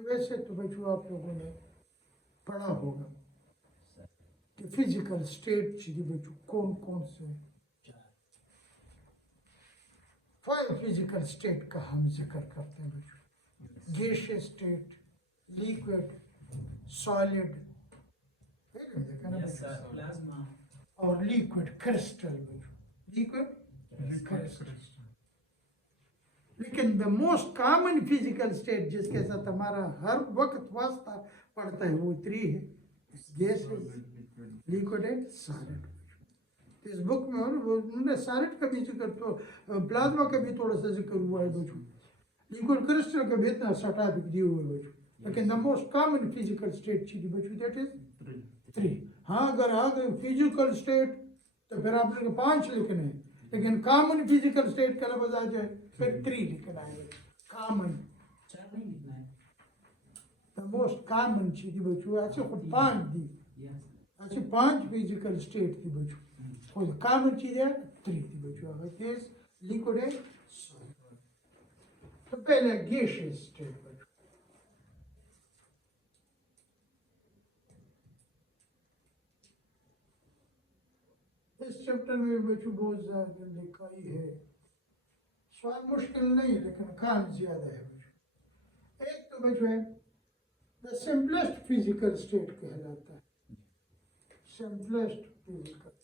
वैसे तो बच्चों आप लोगों ने पढ़ा होगा कि फिजिकल स्टेट जी बच्चों कौन कौन से 5 फिजिकल स्टेट का हम जिक्र करते हैं बच्चों। गैसियस स्टेट, लिक्विड, सॉलिड, देखा ना प्लाज्मा और लिक्विड क्रिस्टल बच्चों, लिक्विड क्रिस्टल। लेकिन the most common physical state जिसके साथ हमारा हर वक्त वास्ता पड़ता है वो 3 है, गैस, लिक्विड एंड सॉलिड। इस बुक में उन्होंने सॉलिड का भी जिक्र, तो प्लाज्मा का भी थोड़ा सा जिक्र हुआ है बच्चों, लिक्विड क्रिस्टल का भी इतना सा टॉपिक दिए हुए बच्चों। लेकिन the most common physical state चीज बच्चों दैट इज 3। हाँ अगर आ गए फिजिकल स्टेट तो फिर आप लोग 5 लिखने हैं, लेकिन कॉमन फिजिकल स्टेट का लफ्ज आ जाए फिर 3 लिखना है। कॉमन 4 नहीं लिखना है। द मोस्ट कॉमन चीज बच्चों अच्छे खुद 5 दी, अच्छे 5 फिजिकल स्टेट थी बच्चों। खुद कॉमन चीज है 3 थी बच्चों। गैस, लिक्विड है, सॉलिड। तो पहले गैसियस स्टेट बच्चों। इस चैप्टर में बच्चों बहुत ज्यादा लिखाई है, सवाल मुश्किल नहीं लेकिन काम ज्यादा है बच्चों। एक तो बच्चों है द सिंपलेस्ट फिजिकल स्टेट कहलाता है, सिंपलेस्ट फिजिकल स्टेट।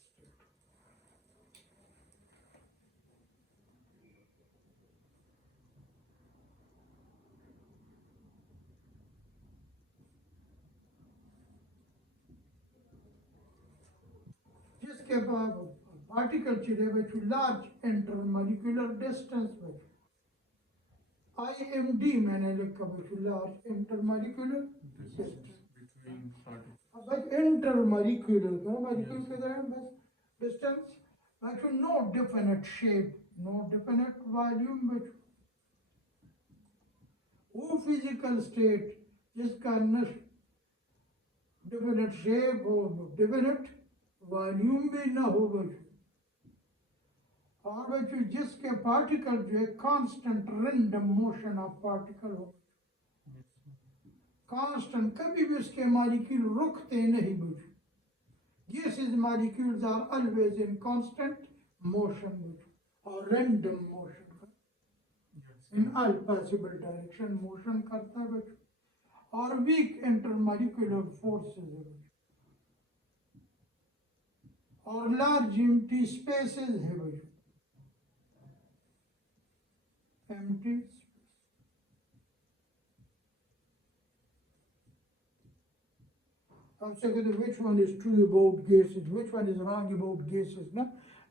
जिसके बाद पार्टिकल चीजें बच्चों लार्ज इंटरमॉलिक्यूलर डिस्टेंस बच्चों, IMD मैंने लिखा बच्चों, लार्ज इंटरमॉलिक्यूलर डिस्टेंस। अब बस इंटरमॉलिक्यूलर का मॉलिक्यूल के तरह बस डिस्टेंस बच्चों, no definite shape, no definite volume बच्चों। वो फिजिकल स्टेट जिसका न डेफिनेट शेप हो, डेफिनेट वॉल्यूम भी ना हो बच्चों, और बच्चों जिसके पार्टिकल जो है constant random motion of particle हो, कांस्टेंट, कभी भी उसके मॉलिक्यूल रुकते नहीं बच्चों। Gases molecules are always in constant motion bachoo, और random motion in all possible direction motion करता है बच्चों, और weak intermolecular forces है बच्चों, और large empty spaces है बच्चों, empty space। आपसे कहते which one is true about gases, which one is wrong about gases ना,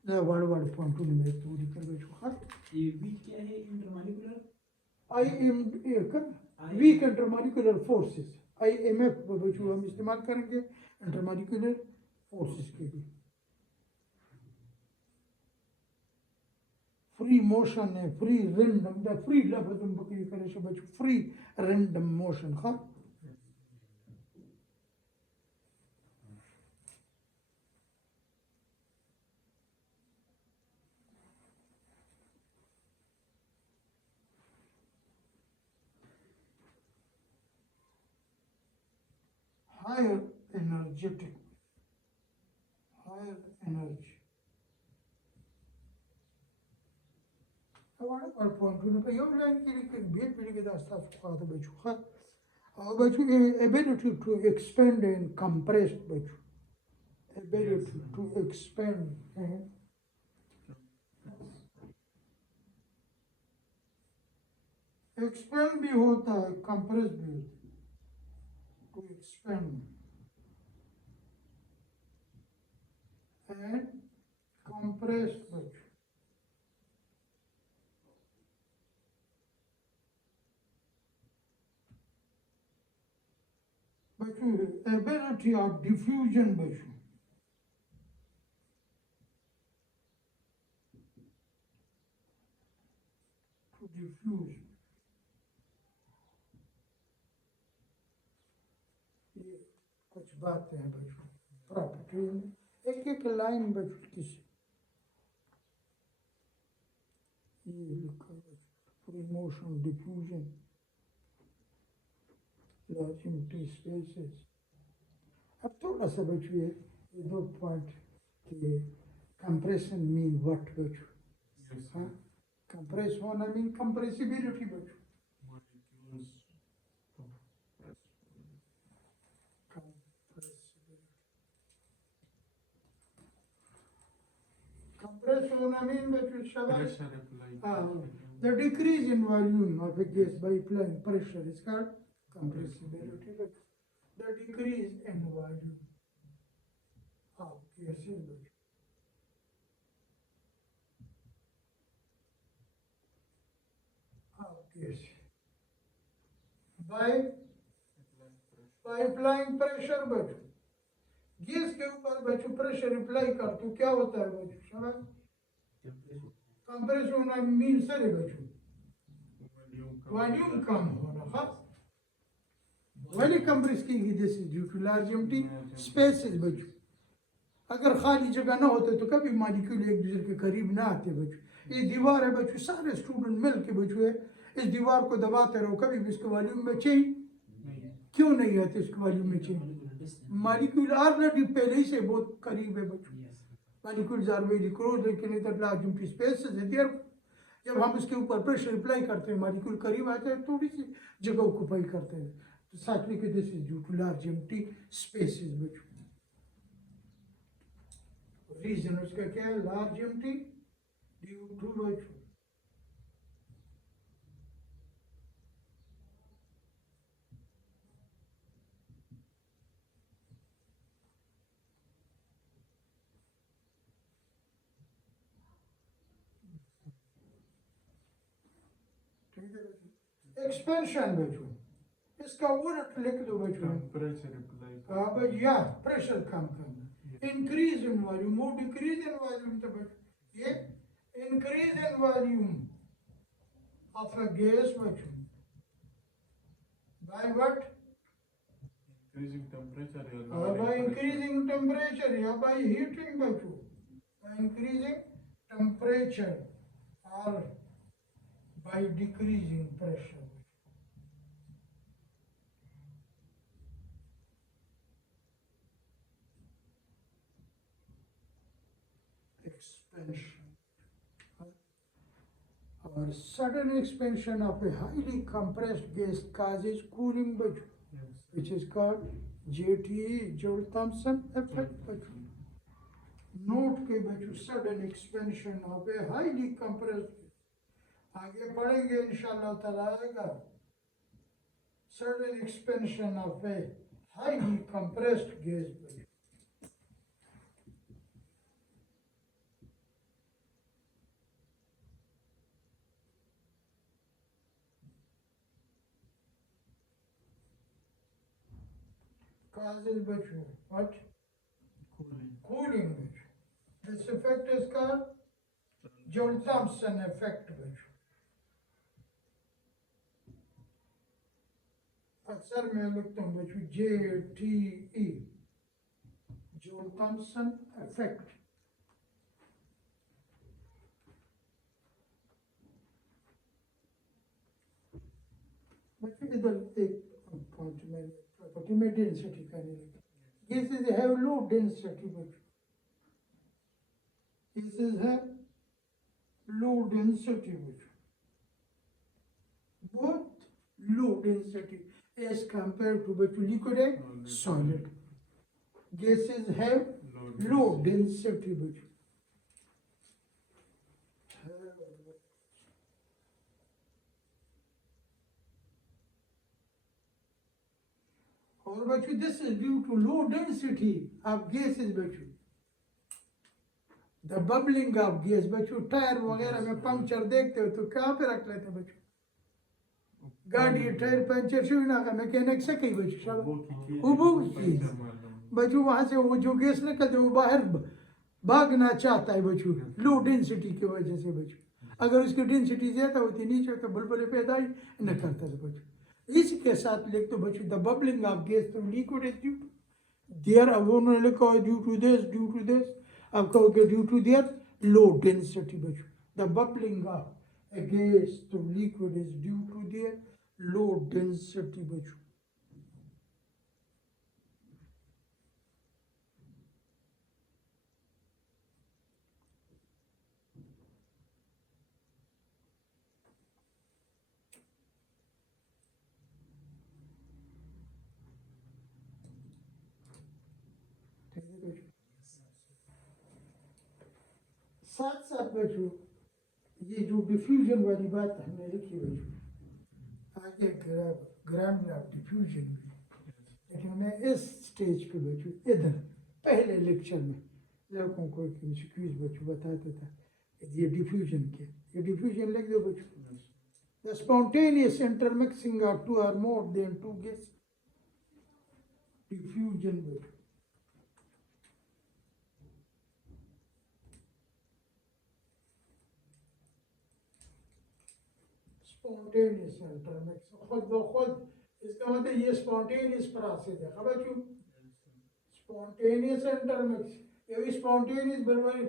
वर्ड पॉइंट टू में पूरी कर बच्चों। हाँ ये वीक क्या है? Intermolecular weak intermolecular forces, IMF बच्चों हम इस्तेमाल करेंगे इंटरमॉलिक्यूलर फोर्सेस के लिए। फ्री मोशन है, फ्री रैंडम, द फ्री लफ्ज हम बकरी करे से बच्चों, फ्री रैंडम मोशन। हाँ हायर एनर्जेटिक, हायर एनर्जी हमारे पर पॉइंट टू पे योग लाइन के लिए भेद पीढ़ी के दास्ता सुखा तो बच्चों। हाँ और बच्चों ability to expand and compress बच्चों, ability to expand and expand भी होता है, compress भी होता है, to expand and compress बच्चों। बच्चों ability of diffusion बच्चों, to diffuse, ये कुछ बातें हैं बच्चों प्रॉपर्टी में, एक एक लाइन बच्चों किसी ये लिखा है free motion diffusion. large empty spaces. अब थोड़ा सा बच्चों ये दो पॉइंट कि कंप्रेशन मीन व्हाट बच्चों, हाँ कंप्रेस होना मीन कंप्रेसिबिलिटी बच्चों, compress होना मीन बच्चों शाबाश, हाँ the decrease in volume of a gas by applying pressure is called compressibility बच्चों, the decrease in volume of gases बच्चों, yes by applying pressure बच्चों, गैस के ऊपर बच्चों प्रेशर अप्लाई कर तो क्या होता है बच्चों शाबाश, कंप्रेस होना मीन सर बच्चों वॉल्यूम कम होना, हाँ वॉल्यूम कंप्रेस की this is due to large empty spaces बच्चों, अगर खाली जगह ना होते तो कभी मॉलिक्यूल एक दूसरे के करीब ना आते बच्चों, ये दीवार है बच्चों सारे स्टूडेंट मिल के बच्चों है इस दीवार को दबाते रहो कभी भी इसके वॉल्यूम में चेंज क्यों नहीं आते, इसके वॉल्यूम में चेंज मॉलिक्यूल ऑलरेडी पहले ही से बहुत करीब है बच्चों, मॉलिक्यूल्स आर वेरी क्लोज, लेकिन इधर लार्ज एम्प्टी स्पेसेस है देयर, जब हम इसके ऊपर प्रेशर अप्लाई करते हैं मॉलिक्यूल करीब आते हैं थोड़ी सी जगह ऑक्यूपाई करते हैं, तो साथ में this is due to large empty spaces बच्चों, रीजन उसका क्या है लार्ज एम्प्टी ड्यू टू बच्चों एक्सपेंशन बच्चों, इसका वर्ड लिख दो बच्चों, हाँ भाई या प्रेशर कम करना, इंक्रीज इन वॉल्यूम और डिक्रीज इन वॉल्यूम, तो बच्चों ये increase in volume of a gas बच्चों by what, by increasing temperature या by heating बच्चों, by increasing temperature or by decreasing pressure. Expansion or sudden expansion of a highly compressed gas causes cooling bachoo, which is called JTE Joule-Thomson effect bachoo. Note के बच्चों sudden expansion of a highly compressed, आगे पढ़ेंगे इंशाल्लाह ताला आएगा, sudden expansion of a highly compressed gas bachoo. Causes bachoo what? Cooling bachoo. This effect is called Joule-Thomson effect bachoo. अक्सर मैं लिखता हूँ बच्चों JTE Joule-Thomson effect. बच्चों इधर एक पॉइंट में प्रॉपर्टी में डेंसिटी का नहीं लिखा, गैसेस हैव लो डेंसिटी बच्चों, गैसेस हैव लो डेंसिटी बच्चों, बहुत low density as compared to bachoo liquid and solid. Gases have low density bachoo. और बच्चों this is due to low density of gases बच्चों. The bubbling of gas बच्चों, टायर वगैरह में पंक्चर देखते हो तो कहाँ पे रख लेते बच्चों, गाड़ी टायर पंचर शुरू ना का मैकेनिक से कई बच्चों वो चीज बच्चों वहां से वो जो गैस निकलते वो बाहर भागना चाहता है बच्चों लो डेंसिटी की वजह से बच्चों, अगर उसकी डेंसिटी ज्यादा होती नीचे तो बुलबुले पैदा ही न करता था बच्चों, इसी के साथ लिख दो बच्चों द बबलिंग ऑफ गैस तो लिक्विड इज ड्यू देयर, अब उन्होंने लिखा है ड्यू टू दिस, अब कहोगे due to there low density बच्चों, the bubbling of a gas to liquid is due to their low density बच्चों, साथ साथ बच्चों ये जो डिफ्यूजन वाली बात हमने लिखी बच्चों आगे ग्रानुलर डिफ्यूजन भी, लेकिन मैं इस स्टेज पे बच्चों इधर पहले लेक्चर में लड़कों को एक क्विज बच्चों बताता था कि ये डिफ्यूजन क्या, ये डिफ्यूजन लिख दो बच्चों। The spontaneous intermixing of two or more than two gases. Diffusion bachoo. Spontaneous intermixing खुद ब खुद, इसका मतलब ये spontaneous प्रोसेस है खबर क्यों? Spontaneous intermixing, ये भी spontaneous बराबर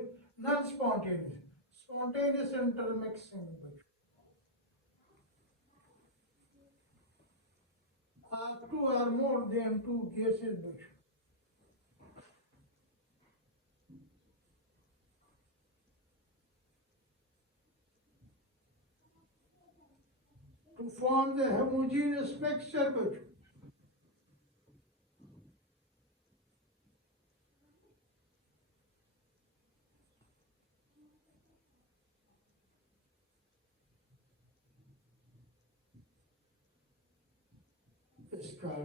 non spontaneous, spontaneous intermixing बच्चों of two or more than two gases बच्चों। To form the homogeneous mixture बच्चों। इसका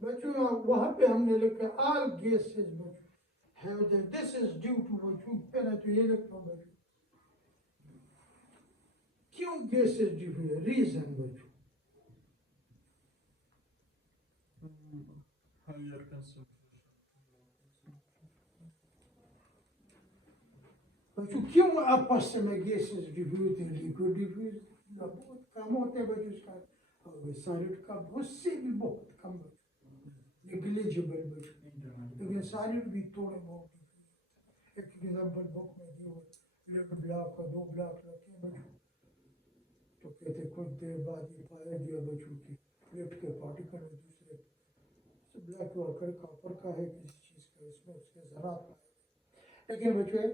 बच्चों वहां पे हमने लिखा all gases बच्चों have the, this is due to बच्चों पहले तो ये लिखता हूँ बच्चों क्यों gases diffuse, reason बच्चों higher concentration. बच्चों क्यों आपस में gases diffuse हैं, liquid diffuse बहुत कम होते हैं बच्चों इसका, और सॉलिड का उससे भी बहुत कम नेग्लिजिबल बच्चों, लेकिन सॉलिड भी थोड़े बहुत एक एग्जाम्पल बुक में दिए लिक्विड ब्लॉक का 2 ब्लॉक रखे हैं बच्चों, तो कहते कुछ देर बाद ये पाया गया बच्चों की लिफ्ट के पार्टिकल में दूसरे ब्लैक वर्कर कॉपर का है किसी चीज़ का, इसमें उसके ज़रात पाए, लेकिन बच्चों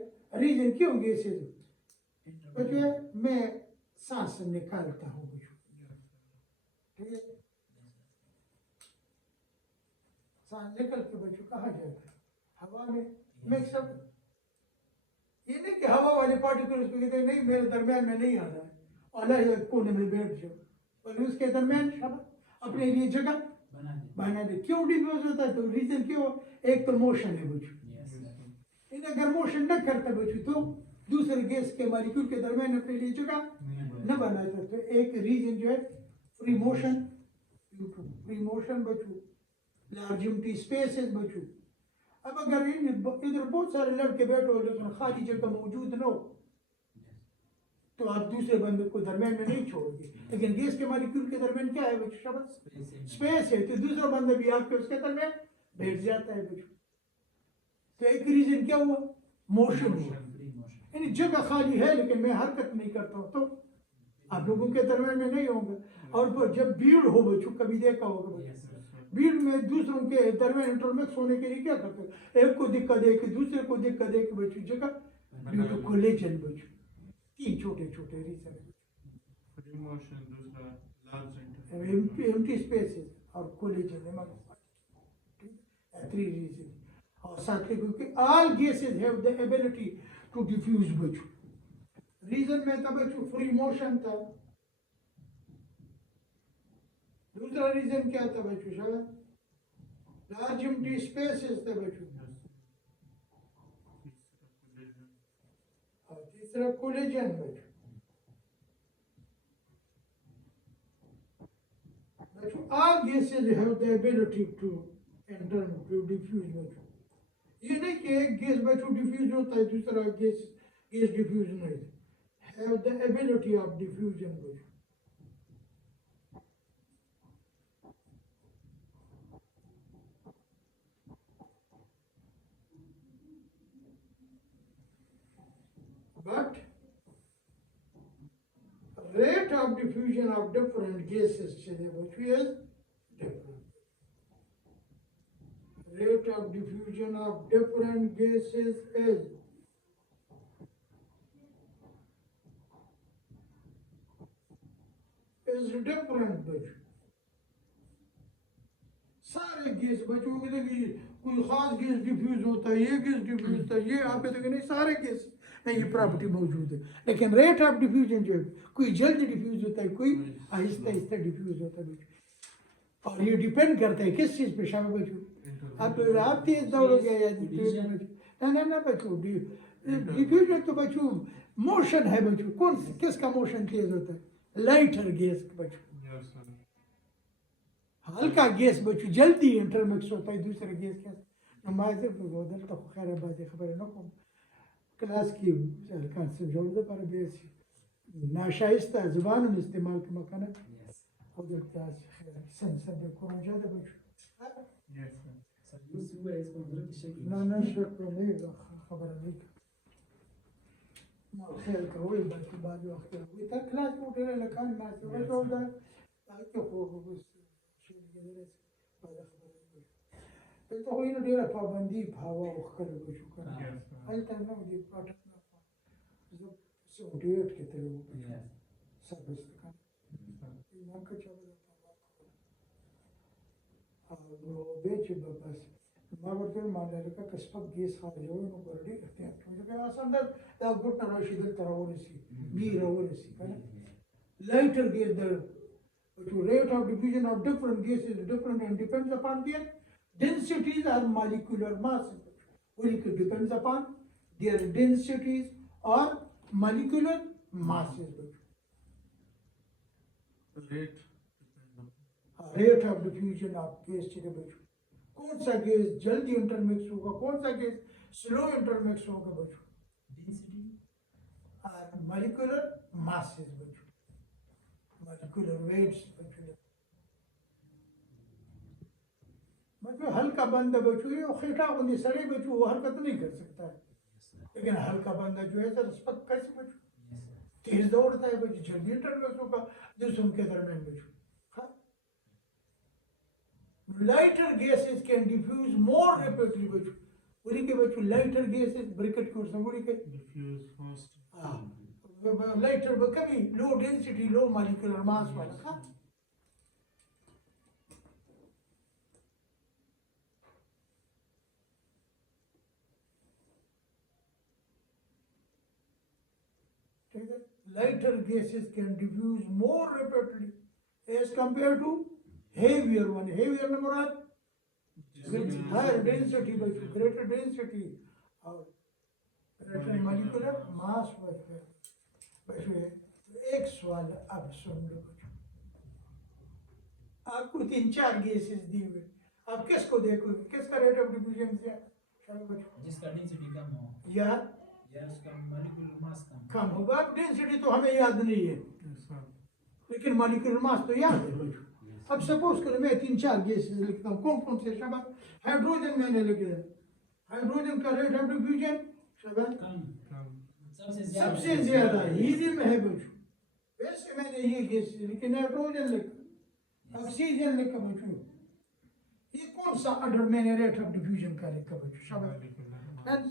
रीजन क्यों गैसेज बच्चों मैं सांस निकालता हूँ बच्चों, ठीक है सांस निकल के बच्चों कहाँ जाएगा, हवा में मिक्सअप, ये नहीं कि हवा वाले पार्टिकल उसको कहते हैं नहीं मेरे दरमियान में नहीं आना है, अलग कोने में बैठ जाओ, और उसके दरमियान अपने लिए जगह बना दे, क्यों डिफ्यूज होता है, तो रीजन क्यों, एक तो मोशन है बच्चों, इन अगर मोशन न करता बच्चों तो दूसरे गैस के मॉलिक्यूल के दरमियान अपने लिए जगह न बनाता, तो एक रीजन जो है फ्री मोशन, फ्री मोशन बच्चों, लार्ज एम्प्टी स्पेसेस बच्चों। अब अगर इधर बहुत सारे लड़के बैठे हो लेकिन खाली जगह मौजूद न हो तो आप दूसरे बंदे को दरमियान में नहीं छोड़ोगे, लेकिन गैस के मॉलिक्यूल के दरमियान क्या है बच्चों, शब्द स्पेस है, तो दूसरा बंदा भी आपके उसके दरमियान बैठ जाता है बच्चों, तो एक रीजन क्या हुआ, मोशन हुआ, यानी जगह खाली है लेकिन मैं हरकत नहीं करता हूँ तो आप लोगों के दरमियान में नहीं होंगे, और जब भीड़ हो बच्चों कभी देखा होगा बच्चों, भीड़ में दूसरों के दरमियान इंटरमिक्स होने के लिए क्या करते हैं, एक को दिक्कत दे के दूसरे को दिक्कत दे के बच्चों जगह ड्यू टू कोलिजन बच्चों, 3 छोटे छोटे रीजन Free motion, दूसरा large एम्प्टी स्पेसेस और कोलिजन, 3 रीजन, और साथ ही क्योंकि all gases have the ability to diffuse बच्चों, रीजन में था बच्चों फ्री मोशन था, दूसरा रीजन क्या था बच्चों, शायद लार्ज एम्प्टी स्पेसेस थे बच्चों, और तीसरा कोलिजन बच्चों, all gases have the ability to enter to diffuse बच्चों, ये नहीं कि एक गैस बच्चों डिफ्यूज होता है दूसरा गैस डिफ्यूज नहीं, have the ability of diffusion बच्चों, but rate of diffusion of different gases which is different. Rate of diffusion of different gases is different. सारे गैस बच्चों के लिए कोई खास गैस डिफ्यूज होता है, ये गैस डिफ्यूज होता है, ये आप देखो नहीं सारे गैस में ये प्रॉपर्टी मौजूद है। लेकिन रेट ऑफ डिफ्यूजन जो है, कोई जल्दी डिफ्यूज होता है, कोई आहिस्ता आहिस्ता डिफ्यूज होता है बच्चों। और ये डिपेंड करता है किस चीज़ पे शामिल बच्चों। आप तेज दौड़ोगे या तेज ना बच्चों, डिफ्यूजन तो बच्चों मोशन है बच्चों। कौन किसका मोशन तेज होता है? लाइटर गैस बच्चों। Yes, sir. हल्का गैस बच्चों जल्दी इंटरमिक्स होता है दूसरे गैस के साथ। नमाज़ बदल तो खैर बात खबर न को क्लास की हल्का से जोड़ दे पर बेस नाशाइस्ता जुबान में इस्तेमाल के मकान उधर क्लास सेंसर पे को ज्यादा बच्चों। Yes, sir. सर यूज हुआ है इसको मतलब शक ना शक नहीं खबर नहीं ما خير كوي بس بعد وقت ويتا كلاس وكذا لكان ما سوى جودا تاكو بس شيء جديد بعد خبر तो कोई ना डेरा पाबंदी भावा उखकर कुछ कर Yes, sir. हल करना मुझे पाठक ना जब से डेट के तरह वो सर्विस का नाम का चला जाता वो बेच बस माबर्तन मानने का कस्बक गैस खा जो नो बरडी करते हैं मुझे क्या आसान दर दा गुट ना शिदल तरावरसी बी रावरसी है लाइटर गैस दर to rate of diffusion of different gases is different and depends upon their densities or molecular masses. It depends upon their densities or molecular masses. Rate. Rate of diffusion of gas के बच्चों कौन सा गैस जल्दी इंटरमिक्स होगा, कौन सा gas slow intermix होगा बच्चों। डेंसिटी और molecular masses बच्चों, molecular weights बच्चों हल्का बंदा बच्चों ये खीटा बंदी सड़े बच्चों वो हरकत नहीं कर सकता है। लेकिन हल्का बंदा जो है सर स्पक कैसे बच्चों तेज दौड़ता है बच्चों जल्दी इंटरमिक्स होगा दूसरों के दरमियान बच्चों। Lighter gases can diffuse more rapidly बच्चों। उन्हीं के बच्चों lighter gases ब्रिकेट कोर्स में उन्हीं के Diffuse fast. लाइटर कभी low density low molecular mass वाला था। Lighter gases can diffuse more rapidly as compared to heavier one. Heavier number of higher density बच्चों, greater density और greater molecular mass बच्चों। एक सवाल अब सुन लो बच्चों, आपको 3-4 गैसेस दी हुए, आप किसको देखो, किसका रेट ऑफ डिफ्यूजन से बच्चों जिसका डेंसिटी कम हो या उसका मॉलिक्यूलर मास कम होगा। अब डेंसिटी तो हमें याद नहीं है Yes, sir. लेकिन मॉलिक्यूलर मास तो याद है बच्चों। अब सपोज करो मैं 3-4 गैसेस लिखता हूँ, कौन कौन से शब्द। हाइड्रोजन मैंने लिख दिया, हाइड्रोजन का रेट ऑफ डिफ्यूजन शब्द कम Come. सबसे ज्यादा हीलियम है बच्चों। वैसे मैंने ये गैस लेकिन नाइट्रोजन लिखा, ऑक्सीजन लिखा बच्चों। ये कौन सा ऑर्डर मैंने रेट ऑफ डिफ्यूजन का लिखा बच्चों शब्द। Molecular mass.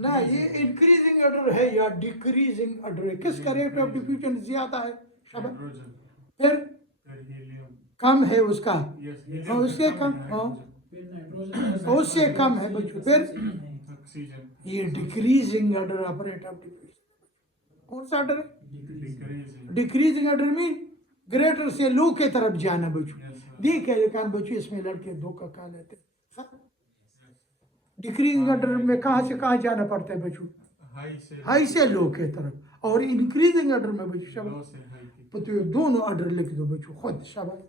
ना ये इंक्रीजिंग ऑर्डर है या डिक्रीजिंग ऑर्डर है, किसका रेट ऑफ डिफ्यूजन ज्यादा है शब्द। Hydrogen. फिर Then helium. कम है उसका, Yes. और helium उससे से कम है हाँ hydrogen. फिर नाइट्रोजन उससे कम है बच्चों। फिर Oxygen. ये decreasing order of rate of diffusion. कौन सा ऑर्डर है? Decreasing. Decreasing order mean greater से लो के तरफ जाना बच्चों। Yes, sir. देख है लेकिन बच्चों इसमें लड़के दो का कहा लेते हैं। डिक्रीजिंग ऑर्डर में कहाँ से कहाँ जाना पड़ता है बच्चों, हाई से लो के तरफ। और इंक्रीजिंग ऑर्डर में बच्चों शब्द Low से high की. तो ये दोनों ऑर्डर लिख दो बच्चों खुद शब्द।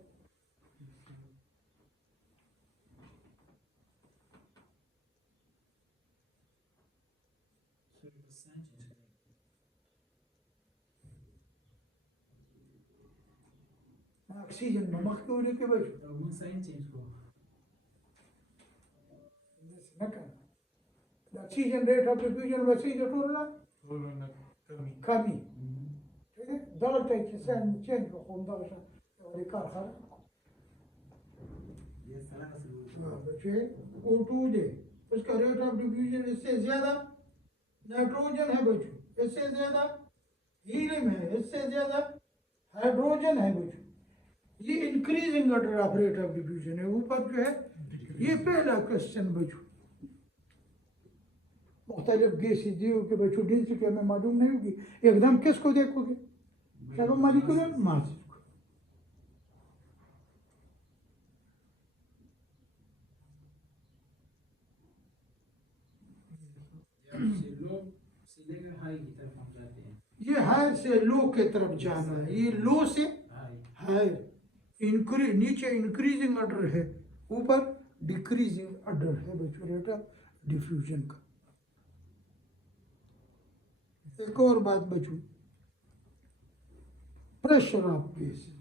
ऑक्सीजन में मखलू लिखे बच्चों वो साइन चेंज को ऑक्सीजन रेट ऑफ डिफ्यूजन वैसे ही जो ना थोड़ा ना कमी. कमी ठीक है। درجة الكسان change بقوم درجة ولكار خارج बच्चे O2 दे उसका रेट ऑफ डिफ्यूजन इससे ज्यादा नाइट्रोजन है बच्चों, इससे ज्यादा हीलियम है, इससे ज्यादा हाइड्रोजन है बच्चों। ये increasing order of rate of diffusion है। ऊपर जो है ये पहला क्वेश्चन बच्चों, मुख्तलिफ गैसेस दी होगी बच्चों, डेंसिटी हमें मालूम नहीं होगी, एकदम किसको देखोगे, सब मॉलिक्यूलर मास को। से लो से लेकर हाई की तरफ हम जाते हैं। ये हायर से लो के तरफ जाना है, ये लो से हाई हायर, नीचे इंक्रीजिंग ऑर्डर है, ऊपर डिक्रीजिंग ऑर्डर है बच्चों रेट ऑफ डिफ्यूजन का। एक और बात बच्चों, प्रेशर ऑफ गैसेस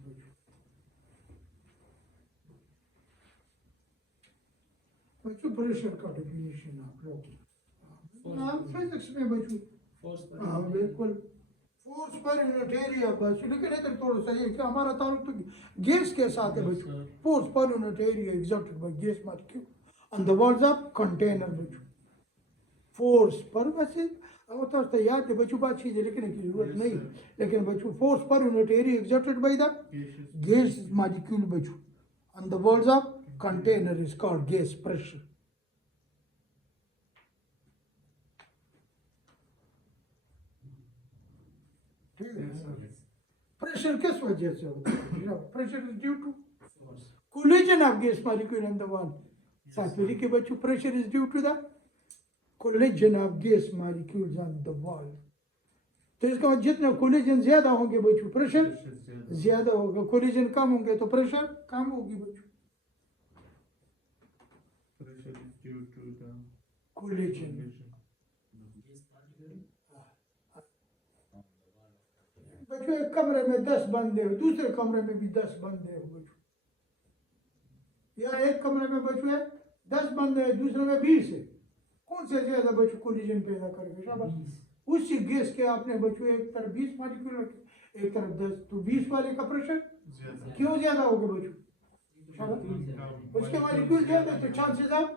बच्चों, प्रेशर का डेफिनेशन आप लोग नाम फिजिक्स में बच्चों, फोर्स पर हाँ बिल्कुल, फोर्स पर यूनिट एरिया बस, लेकिन इधर थोड़ा सा ये कि हमारा ताल्लुक तो गैस के साथ है बच्चों, force per unit area exerted by gas molecule on the walls of container बच्चों। फोर्स पर वैसे अब तो याद है बच्चों, बात चीज़ है लेकिन की जरूरत नहीं, लेकिन बच्चों force per unit area exerted by the gas molecule बच्चों on the walls of container is called gas pressure. Pressure किस वजह से होता है? Pressure is due to force collision of gas molecule on the wall. साथ के बच्चों, pressure is due to the collision of gas molecules on the wall. तो इसका मतलब जितना collision ज्यादा होंगे बच्चों, प्रेशर ज्यादा होगा, collision कम होंगे तो प्रेशर कम होगी बच्चों। Pressure is due to the collision बच्चों, एक कमरे में 10 बंदे हो, दूसरे कमरे में भी 10 बंदे हो बच्चों, या एक कमरे में बच्चों है 10 बंदे हैं, दूसरे में 20 है, कौन से ज्यादा बच्चों कोलिजन पैदा करेगा? शाबाश। उसी गैस के आपने बच्चों एक तरफ 20 मॉलिक्यूल रखे, एक तरफ 10, तो 20 वाले का प्रेशर ज्यादा क्यों ज्यादा होगा बच्चों? शाबाश। उसके मॉलिक्यूल ज्यादा तो चांसेस ऑफ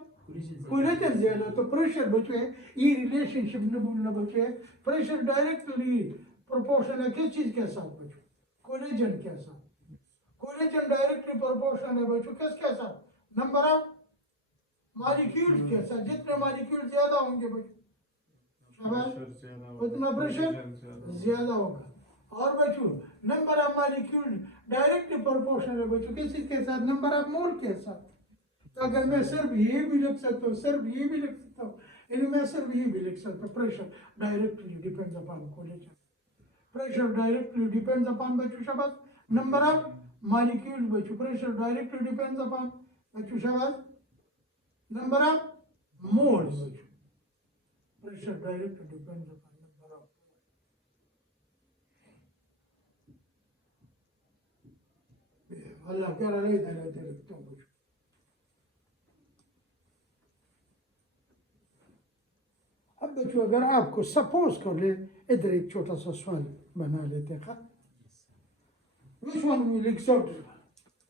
कोलिजन ज्यादा, तो प्रेशर बच्चों है, ये रिलेशनशिप न भूलना बच्चों है, प्रेशर डायरेक्टली प्रोपोर्शनल है किस चीज के साथ बच्चों? कोलिजन के साथ। कोलिजन डायरेक्टली प्रोपोर्शनल है बच्चों किसके साथ? नंबर ऑफ मॉलिक्यूल्स के साथ, जितने मॉलिक्यूल ज्यादा होंगे बच्चों शाबाश उतना प्रेशर ज्यादा होगा। और बच्चों number of molecule directly proportional है बच्चों किस चीज के साथ? नंबर ऑफ मोल के साथ। तो अगर मैं सिर्फ ये भी लिख सकता हूँ, सिर्फ ये भी लिख सकता हूँ, इनमें मैं सिर्फ ये भी लिख सकता हूँ, pressure directly depends upon collision. Pressure directly depends upon बच्चों शाबाश number of molecules बच्चों, pressure directly depends upon बच्चों शाबाश number of moles बच्चों, pressure directly depends upon number of अल्लाह क्या रहे देते लिखता हूँ बच्चों। अब बच्चों अगर आपको सपोज कर ले, इधर एक छोटा सा सवाल बना लेते हैं, which one will exert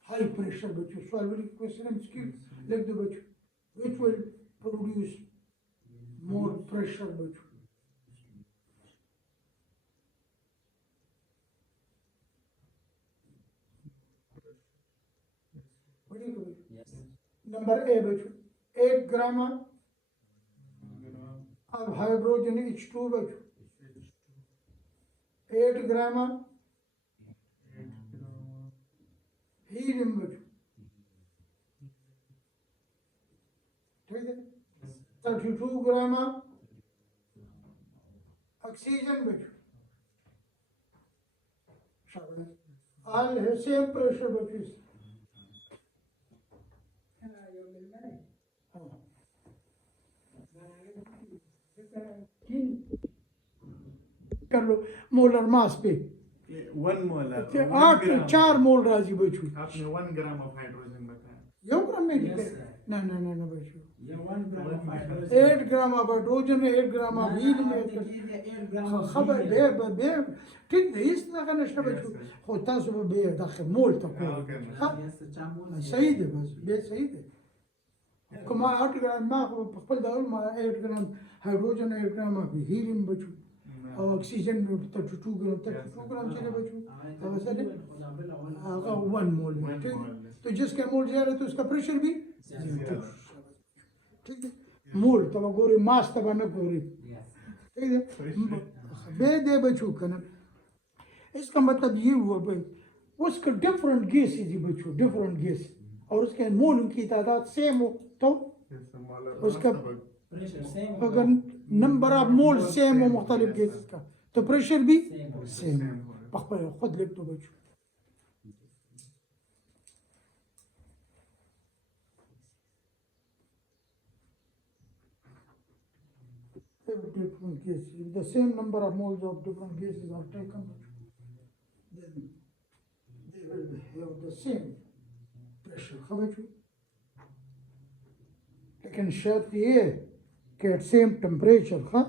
high pressure बच्चों? सवाल वाली क्वेश्चन MCQ लिख दो बच्चों, which will produce more pressure बच्चों? नंबर ए बच्चों 8 ग्राम of hydrogen H2 बच्चों, 8 ग्राम हीलियम बच्चों, ठीक है, 32 ग्राम ऑक्सीजन बच्चों, शाबाश। ऑल है सेम प्रेशर बच्चों, कर लो मोलर मास पे 1 मोलर 4 मोल राजी बच्चों, आपने 1 ग्राम ऑफ हाइड्रोजन बताया, यो ग्राम में Yes, नहीं, sir. ना ना ना ना बच्चों, ये 1 gram of hydrogen 8 gram of hydrogen, 8 gram of helium, 8 ग्राम خبر بيه ठीक है इस तरह का नशा बच्चों होता सुबह बे दाखिल मोल तक सही है, बस बे सही है। كما 8 ग्राम ما بقبل ده اقول ما 8 ग्राम हाइड्रोजन 8 ग्राम हीलियम बच्चों और ऑक्सीजन 32 ग्राम चले बच्चों, अब सर 1 मोल में, 1 ठीक है। mole. तो जिसका मोल ज्यादा है तो उसका प्रेशर भी ज्यादा। ठीक है। मोल तब गोरी मास तब न गोरी, ठीक है। बे दे बचू कना, इसका मतलब ये हुआ भाई उसका डिफरेंट गैस ही बचू, डिफरेंट गैस, और उसके मोल की तादाद सेम हो तो उसका प्रेशर सेम अगर नंबर ऑफ मोल सेम हो मुख्तलिफ गैस का तो प्रेशर भी सेम हो। खुद लिख दो बचू। If different gases, if the same number of moles of different gases are taken, then they will have the same pressure. समझ लो? लेकिन शर्त ये है कि at same temperature, हाँ?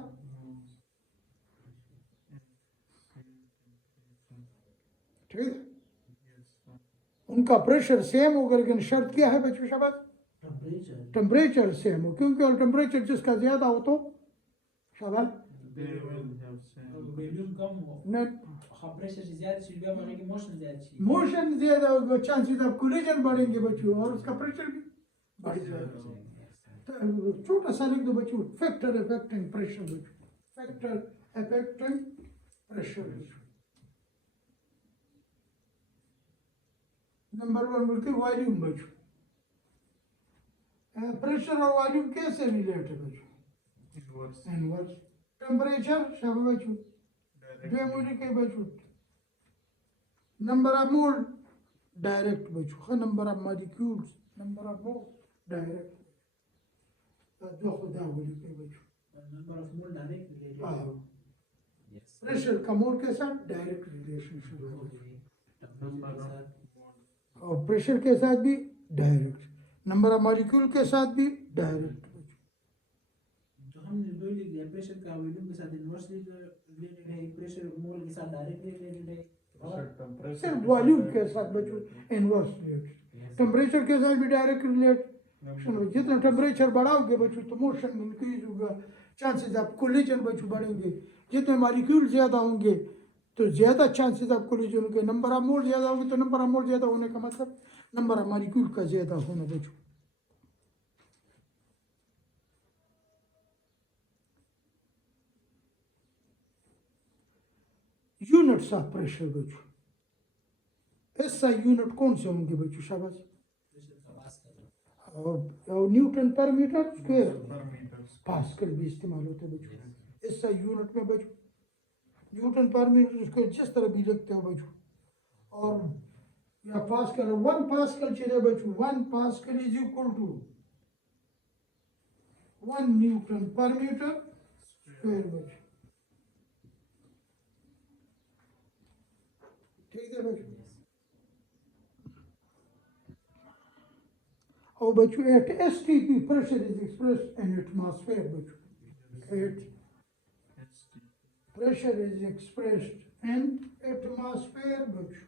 ठीक है? उनका प्रेशर सेम होगा, लेकिन शर्त क्या है बच्चों शाबाश? टेम्परेचर टेम्परेचर सेम हो, क्योंकि और टेम्परेचर जिसका ज्यादा हो तो शाबाश वॉल्यूम कम हो, नेट हाँ प्रेशर से ज्यादा चीज भी मानेगी, मोशन ज्यादा चीज मोशन ज्यादा होगा, चांसेस ऑफ कोलिजन बढ़ेंगे बच्चों, और उसका प्रेशर भी बढ़ जाएगा। तो छोटा सा लिख दो बच्चों, फैक्टर अफेक्टिंग प्रेशर बच्चों, फैक्टर अफेक्टिंग प्रेशर बच्चों। नंबर 1 बोलते वॉल्यूम बच्चों। प्रेशर और वॉल्यूम कैसे रिलेट है बच्चों? इनवर्स। टेम्परेचर शाबाश बच्चों, दो मूल्य के बच्चों। नंबर ऑफ मोल डायरेक्ट बच्चों, number of molecules, number of mole direct दो खुदा मूल्य के बच्चों। Number of mole direct related हाँ। यस प्रेशर का मोल के साथ डायरेक्ट रिलेशनशिप है और प्रेशर के साथ भी डायरेक्ट, नंबर ऑफ मॉलिक्यूल के साथ भी डायरेक्ट। जो हमने दो लिख दिया, प्रेशर का वॉल्यूम के साथ इनवर्सली रिलेटेड है, प्रेशर मोल के साथ डायरेक्टली रिलेटेड है, और सिर्फ वॉल्यूम के साथ बच्चों इनवर्स रिलेट, टेम्परेचर के साथ भी डायरेक्ट रिलेट। जितना टेम्परेचर बढ़ाओगे बच्चों तो मोशन इंक्रीज होगा, चांसेस ऑफ कोलिजन बच्चों बढ़ेंगे। जितने मॉलिक्यूल ज्यादा होंगे तो ज्यादा चांसेस ऑफ कोलिजन होंगे। नंबर ऑफ मोल ज्यादा होंगे तो नंबर ऑफ मोल ज्यादा होने का मतलब नंबर ऑफ मॉलिक्यूल का ज्यादा होना बच्चों। यूनिट्स ऑफ प्रेशर बच्चों, ऐसा यूनिट कौन से होंगे बच्चों शाबाश? प्रेशर का पास्कल और Newton per metre square, pascal भी इस्तेमाल होता है बच्चों। ऐसा यूनिट में बच्चों न्यूटन पर मीटर स्क्वायर जिस तरह भी लिखते हैं बच्चों, और या पास्कल, 1 पास्कल चले बच्चों, 1 pascal is equal to 1 newton per metre square बच्चों। ठीक है बच्चों। और बच्चों at STP pressure is expressed in atmosphere बच्चों, at pressure is expressed in atmosphere बच्चों।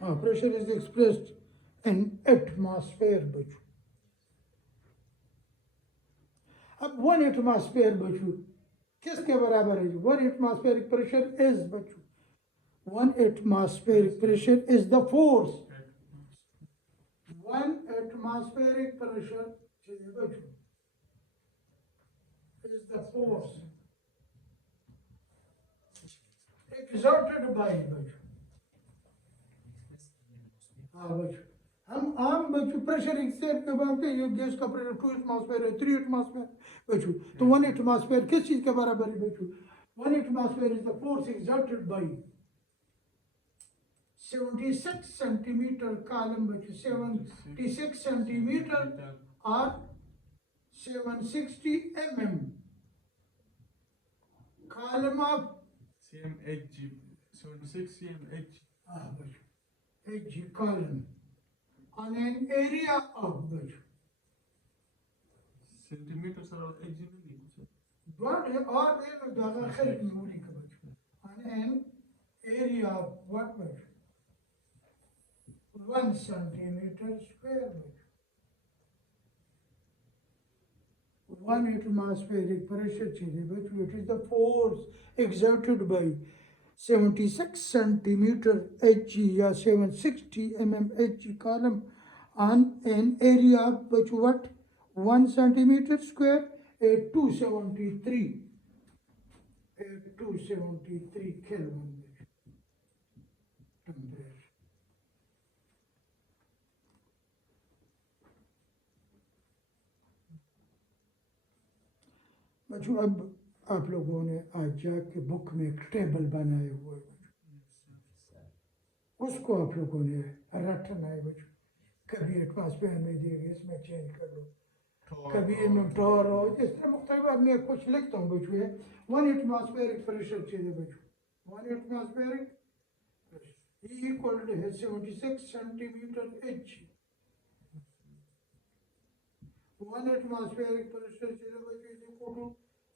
हाँ, pressure is expressed in atmosphere बच्चों। अब 1 एटमॉस्फेयर बच्चों किसके बराबर है? 1 एटमॉस्फेरिक प्रेशर इज बच्चों, 1 atmospheric pressure is the force. 1 atmospheric pressure is the force exerted by बच्चों। हाँ बच्चों, हम आम बच्चों प्रेशर एक्सर्ट के बात हैं, ये गैस का प्रेशर 2 एटमॉस्फेयर है, 3 एटमॉस्फेयर बच्चों, तो 1 एटमॉस्फेयर किस चीज के बराबर है बच्चों? 1 atmosphere is the force exerted by 76 centimeter column बच्चों, 76 centimeter or 760 mm column of CMH 76 CMH H column on an area of बच्चों centimeters or H नहीं what और ये दाखिल खरीद मेमोरी का बच्चों on an area of what बच्चों 1 centimeter square बच्चों। 1 atmospheric pressure चाहिए बच्चों. It is the force exerted by 76 centimeter Hg या 760 Hg column on an area of बच्चों what 1 centimeter square at 273 Kelvin temperature. बच्चों अब आप लोगों ने आज जाके बुक में एक टेबल बनाए हुए है बच्चों, उसको आप लोगों ने रटना है बच्चों. कभी एटमॉस्फेयर में दिए गए इसमें चेंज कर लो, कभी इनमें टॉर हो, इस तरह मुख्तलिफ. अब मैं कुछ लिखता हूँ बच्चों. 1 एटमॉस्फेरिक प्रेशर चाहिए बच्चों. 1 एटमॉस्फेरिक इक्वल टू है 76 सेंटीमीटर H. 1 atmospheric pressure चाहिए बच्चों is equal to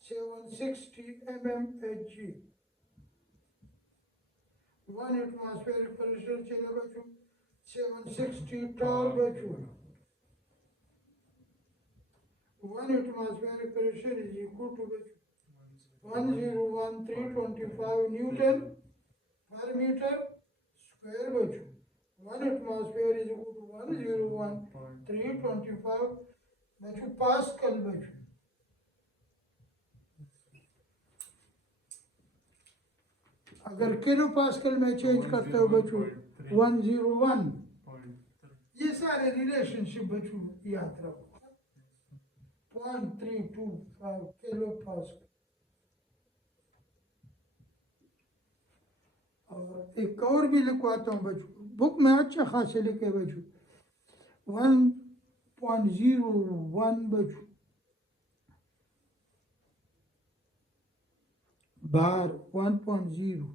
760 mmHg. 1 atmospheric pressure चाहिए बच्चों 760 torr बच्चों. 1 atmospheric pressure is equal to 101325 Newton per meter square बच्चों. 1 atmosphere is equal to 101325 बच्चों पास्कल बच्चों. अगर किलो पास्कल में चेंज करते हो बच्चों 101. ये सारे रिलेशनशिप बच्चों याद रखो. 0.325 किलो पास्कल. और एक और भी लिखवाता हूँ बच्चों, बुक में अच्छा खासे लिखे बच्चों. 1.01 बच्चों बार 1.0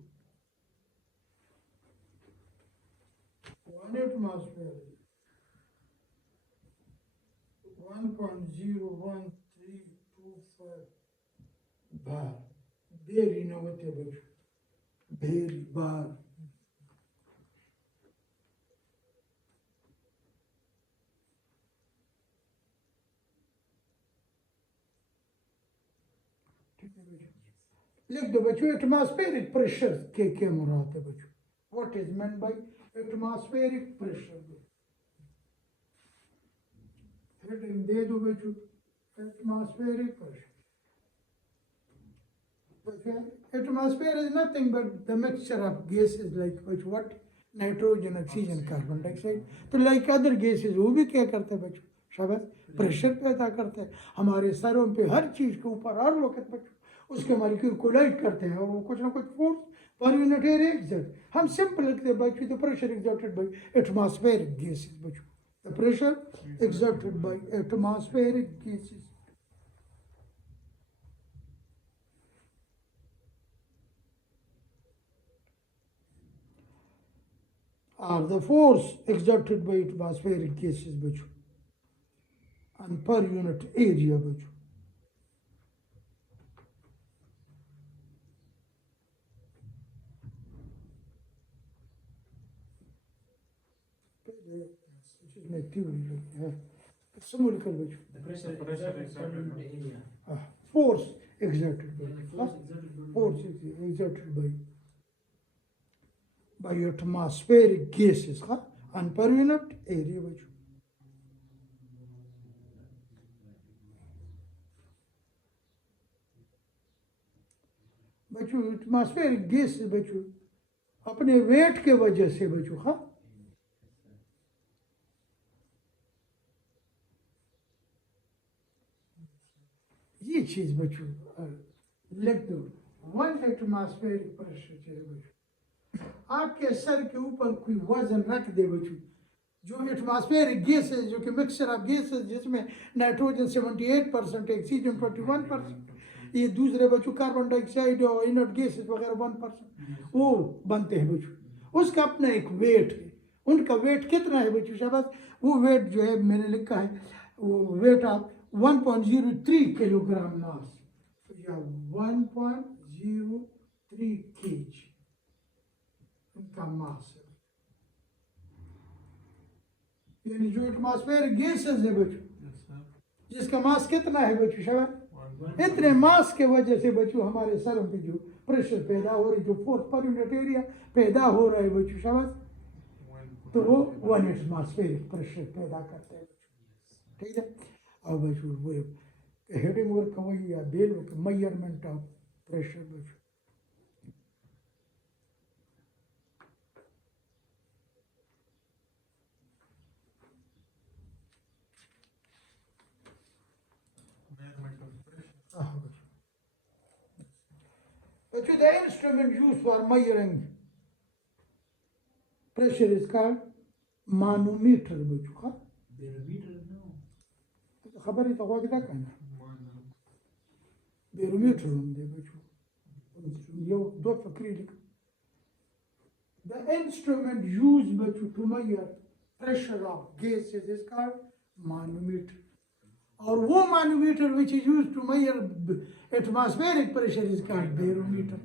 1 atmosphere 1.01325 बार. बेरी न होते बच्चों, बेरी बार. लिख दो बच्चों एटमॉस्फेरिक प्रेशर के क्या मुराद है बच्चों. What is meant by atmospheric pressure. Heading दे दो बच्चों atmospheric pressure. Atmosphere is nothing but the mixture of gases like what nitrogen, oxygen, carbon dioxide. तो like other gases वो भी क्या करते हैं बच्चों, शाबाश, प्रेशर पैदा करते हैं हमारे सरों पे हर चीज के ऊपर हर वक्त बच्चों. उसके मॉलिक्यूल कोलाइड करते हैं और वो कुछ ना कुछ force per unit area exert. हम सिंपल लिखते हैं बच्चों the pressure exerted by atmospheric gases बच्चों. The pressure exerted by atmospheric gases. are the force exerted by atmospheric gases बच्चों and per unit area बच्चों. इसमें theory है symbolical बच्चों. The pressure exerted per unit area. Force exerted by Force exerted by atmospheric gases and per unit area बच्चों. बच्चों atmospheric gas बच्चों अपने वेट के वजह से बच्चों ये चीज बच्चों लिख दो. 1 एटमॉस्फेरिक प्रेशर चाहिए बच्चों. आपके सर के ऊपर कोई वजन रख दे बच्चों, जो एटमॉस्फेरिक गैसेस जो कि मिक्सचर ऑफ गैसेस जिसमें नाइट्रोजन 78%, ऑक्सीजन 21%, ये दूसरे बच्चों कार्बन डाइऑक्साइड और इनर्ट गैसेस वगैरह 1% वो बनते हैं बच्चों. उसका अपना एक वेट है. उनका वेट कितना है बच्चों, शाबाश. वो वेट जो है मैंने लिखा है वो वेट ऑफ 1.03 किलोग्राम मास या 1.03 kg उनका मास है. यानी जो एटमॉस्फेरिक गैसेस है बच्चों जिसका मास कितना है बच्चों शाबाश, इतने मास के वजह से बच्चों हमारे सर पे जो प्रेशर पैदा हो रही, जो फोर्स पर यूनिट एरिया पैदा हो रहा है बच्चों शाबाश, तो वो 1 एटमॉस्फेरिक प्रेशर पैदा करते हैं बच्चों। ठीक है, अब बच्चों वो हेडिंग वर्क वही या बेल मेजरमेंट ऑफ प्रेशर बच्चों। Measurement of pressure. But the instrument used for measuring pressure is called manometer बच्चों। barometer no. खबर ही तो हुआ कितना कहना Manometer. barometer होंगे बच्चों, ये दो फकरी लिख। The instrument used बच्चों to measure pressure of gases is called manometer, और वो manometer which is used to measure atmospheric pressure is called barometer।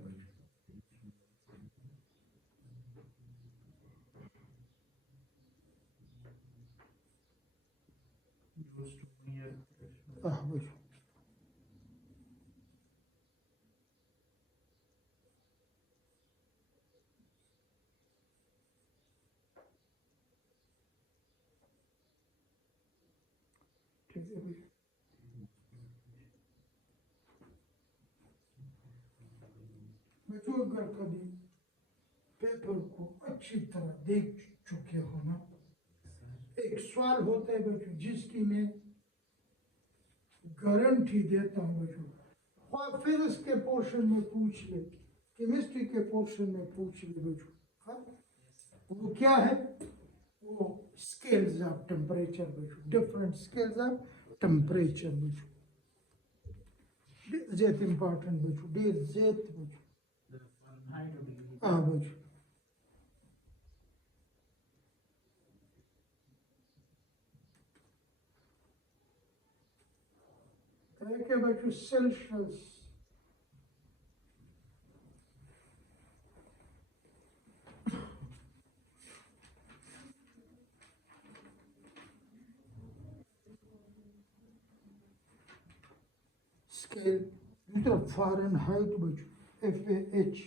Used to measure pressure. बच्चों ठीक है बच्चों। बच्चों अगर कभी पेपर को अच्छी तरह देख चुके हो ना, एक सवाल होता है बच्चों जिसकी मैं गारंटी देता हूँ बच्चों, फिजिक्स के पोर्शन में पूछ ले, केमिस्ट्री के पोर्शन में पूछ ले बच्चों, हाँ? वो क्या है, वो स्केल्स ऑफ टेम्परेचर बच्चों, डिफरेंट स्केल्स ऑफ टेम्परेचर बच्चों, जेत इम्पोर्टेंट बच्चों, डेर जेत बच्चों। The Fahrenheit or degree. हाँ बच्चों, क्या बच्चों सेल्सियस, स्केल दूसरा फ़ारेनहाइट बच्चों, FAH,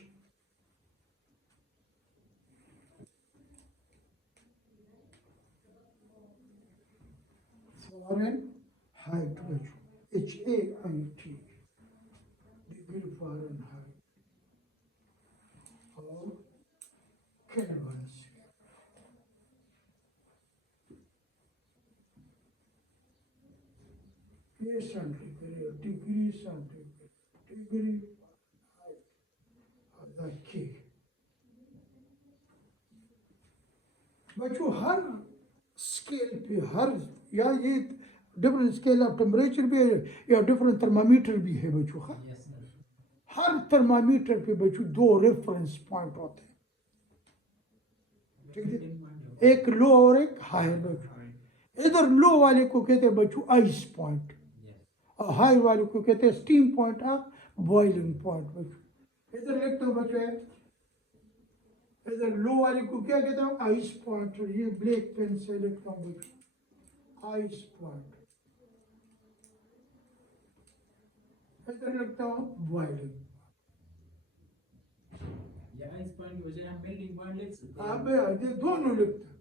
फ़ारेनहाइट बच्चों, HAIT, डिग्री फ़ारेनहाइट, और केल्विन ये सेंटीग्रेड, डिग्री सेंटीग्रेड, डिग्री के बच्चों हर स्केल पे, हर या ये डिफरेंट स्केल ऑफ टेम्परेचर भी है या डिफरेंट थर्मामीटर भी है बच्चों, हाँ? Yes, sir. हर थर्मामीटर पे बच्चों दो रेफरेंस पॉइंट होते हैं, ठीक है, एक लो और एक हाई बच्चों। इधर लो वाले को कहते हैं बच्चों आइस पॉइंट, Yes. और हाई वाले को कहते हैं स्टीम पॉइंट और बॉइलिंग पॉइंट बच्चों। इधर लिखते हो बच्चों, इधर लो वाले को क्या कहता हूँ, आइस पॉइंट, और ये ब्लैक पेन से लिखता हूँ बच्चों आइस पॉइंट, इधर लिखता हूँ बॉइलिंग। या ice point की बजाय हम melting point लिख सकते हैं। अब ये दोनों लिखते हैं,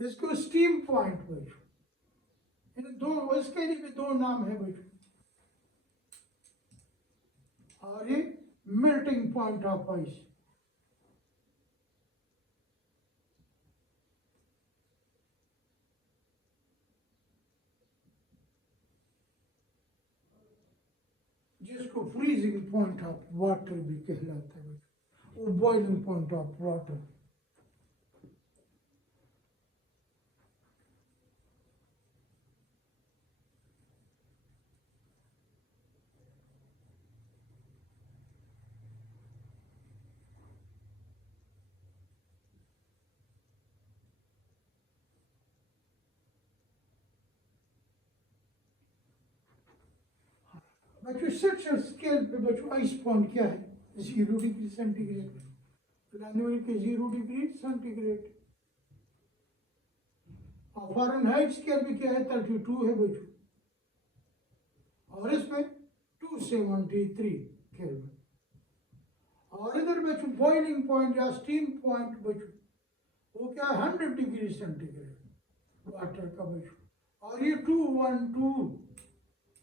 इसको स्टीम पॉइंट बच्चों, इन दो, इसके लिए भी दो नाम है बच्चों, और ये मेल्टिंग पॉइंट ऑफ आइस। जिसको फ्रीजिंग पॉइंट ऑफ वाटर भी कहलाता है, वो बॉइलिंग पॉइंट ऑफ वाटर। बच्चों सेल्सियस स्केल पे बच्चों आइस पॉइंट क्या है, 0 डिग्री सेंटीग्रेड, ग्रेजुएट के 0 डिग्री सेंटीग्रेड, और फ़ारेनहाइट स्केल भी क्या है, 32 है बच्चों, और इसमें 273 केल्विन। और इधर बच्चों बॉइलिंग पॉइंट या स्टीम पॉइंट बच्चों वो क्या 100 डिग्री सेंटीग्रेड वाटर का बच्चों, और ये 212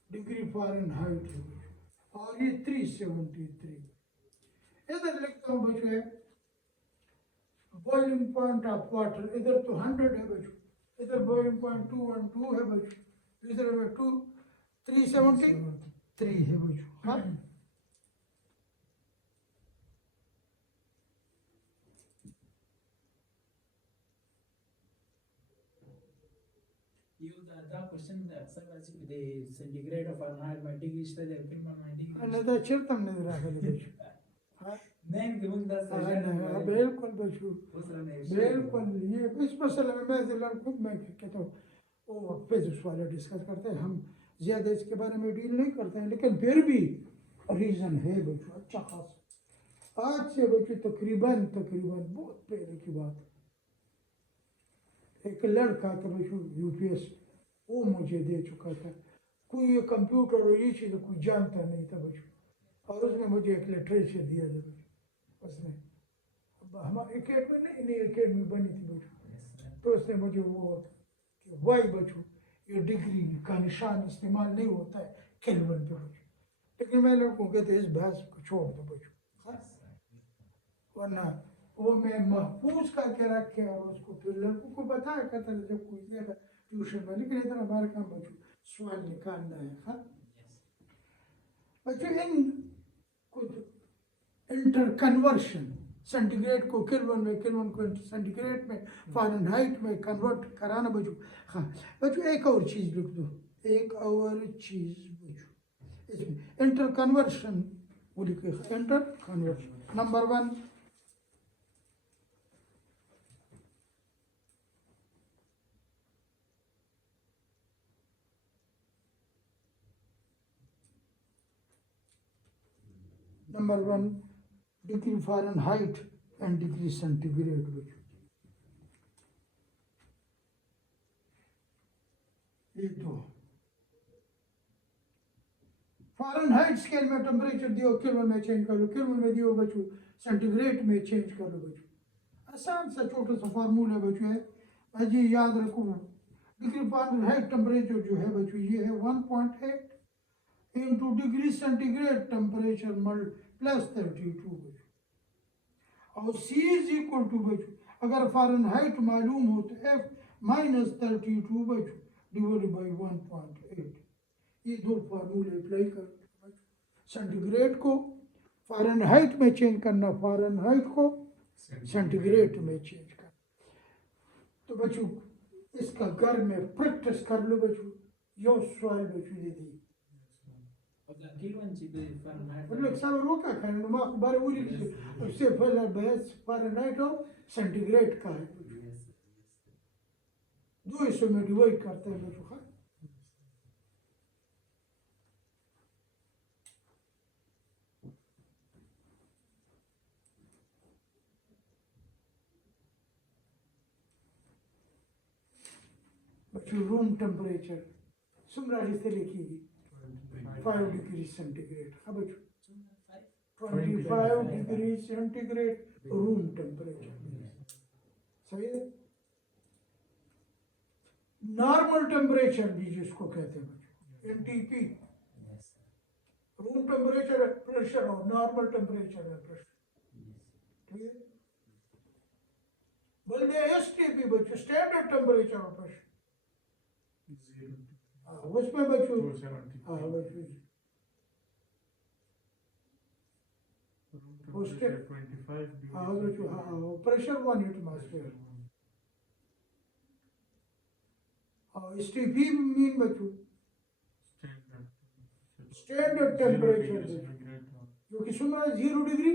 डिग्री फ़ारेनहाइट है बच्चों, और ये 373। इधर लिखता हूँ बच्चों है बॉइलिंग पॉइंट ऑफ वाटर, इधर तो 100 है बच्चों, इधर बॉइलिंग पॉइंट 212 है बच्चों, इधर में 373 है बच्चों। हाँ You the question sir was the centigrade of Fahrenheit my degree is the Kelvin my degree. अन्यथा चिरतम नहीं रहा बच्चों। हाँ नहीं कि मुझे 10 बिल्कुल बच्चों, उस समय बिल्कुल। ये इस मसले में मैं जिला खुद मैं कहता हूँ वो फिजिक्स वाले डिस्कस करते हैं, हम ज़्यादा इसके बारे में डील नहीं करते हैं, लेकिन फिर भी रीज़न है बच्चों अच्छा खास। आज से बच्चों तकरीबन बहुत पहले की बात, एक लड़का था बच्चों यूपीएस, वो मुझे दे चुका था, कोई ये कंप्यूटर और ये चीज़ कोई जानता नहीं था बच्चों, और उसने मुझे एक लिटरेचर दिया था बच्चों। उसने हमारी अकेडमी नई अकेडमी बनी थी बच्चों, तो उसने मुझे वो वाई बच्चों ये डिग्री का निशान इस्तेमाल नहीं होता है केल्विन पे बच्चों, लेकिन मैं लड़कों कहते इस बहस को छोड़ दो बच्चों, वरना वो मैं महफूज करके रखे और उसको फिर लड़कों को बताया करता था जब कोई गया था ट्यूशन में। लेकिन इतना हमारा काम बच्चों सवाल निकालना है। हाँ बच्चों इन कुछ इंटर कन्वर्शन सेंटीग्रेड को केल्विन में, केल्विन को सेंटीग्रेड में, फ़ारेनहाइट में कन्वर्ट कराना बच्चों। हाँ बच्चों एक और चीज़ लिख दो, एक और चीज़ बच्चों इसमें इंटर कन्वर्शन वो लिखे, इंटर कन्वर्शन नंबर 1 नंबर 1 degree Fahrenheit and degree centigrade बच्चों। ये दो फ़ारेनहाइट स्केल में टेम्परेचर दियो केल्विन में चेंज कर लो, केल्विन में दियो बच्चों सेंटीग्रेड में चेंज कर लो बच्चों। आसान सा छोटा सा फार्मूला बच्चों है अजी याद रखो, डिग्री फ़ारेनहाइट टेम्परेचर जो है बच्चों ये है 1.8 into degree centigrade temperature plus 32 बच्चों, और C इज इक्वल टू बच्चों अगर फ़ारेनहाइट मालूम हो तो F माइनस 32 बच्चों डिवाइड बाई 1.8। ये दो फार्मूले अप्लाई करो, सेंटीग्रेड को फ़ारेनहाइट में चेंज करना, फ़ारेनहाइट को सेंटीग्रेड में चेंज करना। तो बच्चों इसका घर में प्रैक्टिस कर लो बच्चों, यो सवाल बच्चों दे दी Kelvin ci the Fahrenheit. मतलब सब रोका खाने माँ बार वही उससे पहले बहस फ़ारेनहाइट और सेंटीग्रेड का है, दो हिस्सों में डिवाइड करते हैं बच्चों। हाँ बच्चों रूम टेम्परेचर सुमराली से लिखिएगी 5 डिग्री सेंटीग्रेड। हाँ बच्चों 25 डिग्री सेंटीग्रेड रूम टेम्परेचर, सही है। नॉर्मल टेम्परेचर भी जिसको कहते हैं बच्चों एनटीपी, रूम टेम्परेचर है प्रेशर और नॉर्मल टेम्परेचर है प्रेशर, ठीक है। बोलते एसटीपी बच्चों स्टैंडर्ड टेम्परेचर और प्रेशर, उसमें बच्चों हाँ बच्चों हाँ बच्चों हाँ प्रेशर 1 एटमॉस्फेयर, और एसटीपी मीन बच्चों स्टैंडर्ड टेम्परेचर जो कि सुना 0 डिग्री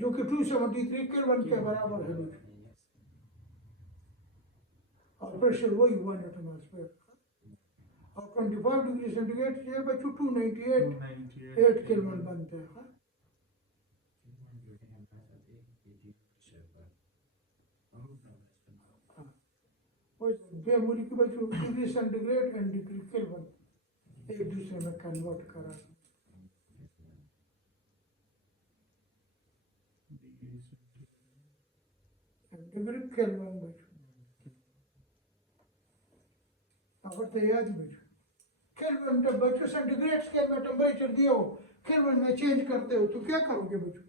जो कि 273 केल्विन के बराबर है बच्चों, और प्रेशर वही 1 एटमॉस्फेयर, और 25 डिग्री सेंटीग्रेड से बच्चों 298 केल्विन बनता है। हाँ बोली कि बच्चों degree centigrade and degree kelvin एक दूसरे में कन्वर्ट करा। सेंटीग्रेड केल्विन बच्चों, अगर तैयार ही बच्चों केल्विन जब बच्चों सेंटीग्रेड स्केल में टेम्परेचर दिया हो केल्विन में चेंज करते हो तो क्या करोगे बच्चों?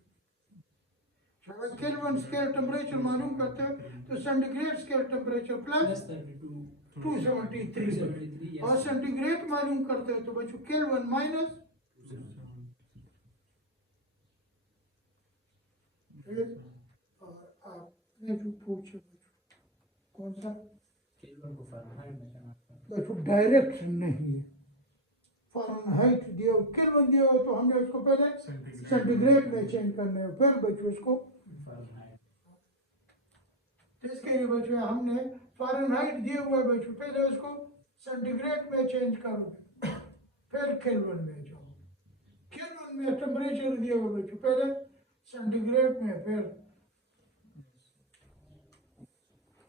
अगर केल्विन स्केल टेम्परेचर मालूम करते हो तो सेंटीग्रेड स्केल टेम्परेचर प्लस 273 और सेंटीग्रेड मालूम करते हो तो बच्चों केल्विन माइनस और आपने जो पूछा कौन सा बच्चों डायरेक्ट नहीं है, फ़ारेनहाइट दिया हो केल्विन दिया हो तो हमने उसको पहले सेंटीग्रेड में चेंज करना है फिर बच्चों उसको इसके लिए बच्चों हमने फ़ारेनहाइट दिए हुए बच्चों पहले उसको सेंटीग्रेड में चेंज करो फिर केल्विन में जाओ, केल्विन में टेम्परेचर दिए हुए बच्चों पहले सेंटीग्रेड में फिर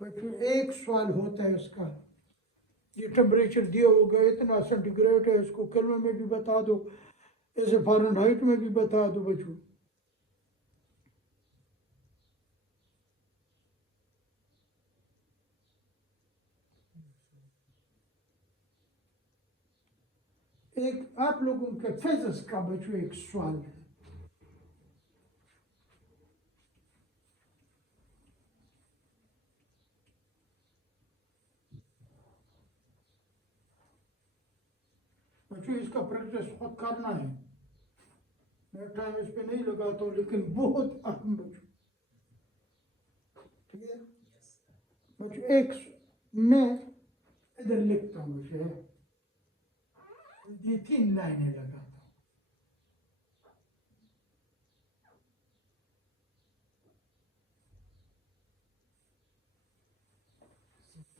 बच्चों एक सवाल होता है इसका ये टेम्परेचर दिया होगा इतना सेंटीग्रेड है इसको केल्विन में भी बता दो ऐसे फ़ारेनहाइट में भी बता दो बच्चों। एक आप लोगों के फिजिक्स का बच्चों एक सवाल है, बच्चों इसका प्रैक्टिस खुद करना है, मैं टाइम इस पे नहीं लगाता हूँ लेकिन बहुत अहम बच्चों, ठीक है बच्चों। एक मैं इधर लिखता हूँ बच्चों ये 3 लाइनें लगाता हूँ,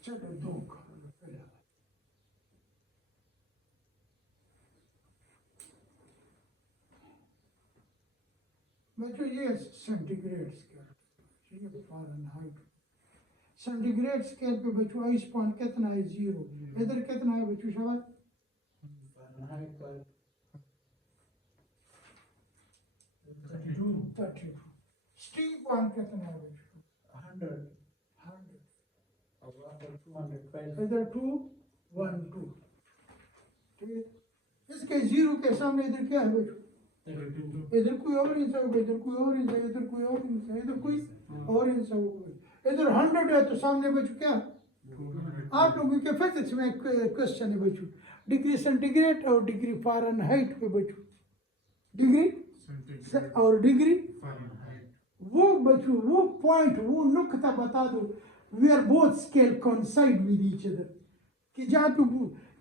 चलो 2 कर लो फिलहाल। बच्चों ये सेंटीग्रेड स्केल ये फ़ारेनहाइट सेंटीग्रेड स्केल पे बच्चों आइस पॉइंट कितना है 0, इधर कितना है बच्चों शाबाश 32 स्टीम पॉइंट कितना है बच्चों 100 इधर 212 ठीक है। इसके 0 के सामने इधर क्या है बच्चों इधर कोई और हिस्सा होगा इधर कोई और हिस्सा इधर कोई और हिस्सा इधर कोई और हिस्सा होगा इधर 100 है तो सामने बच्चों क्या आप लोगों के फिजिक्स में क्वेश्चन है बच्चों डिग्री सेंटीग्रेड और डिग्री फ़ारेनहाइट पे बच्चों डिग्री और डिग्री वो बच्चों वो पॉइंट वो नुक्ता बता दो we are both scale coincide with each other कि जहाँ पे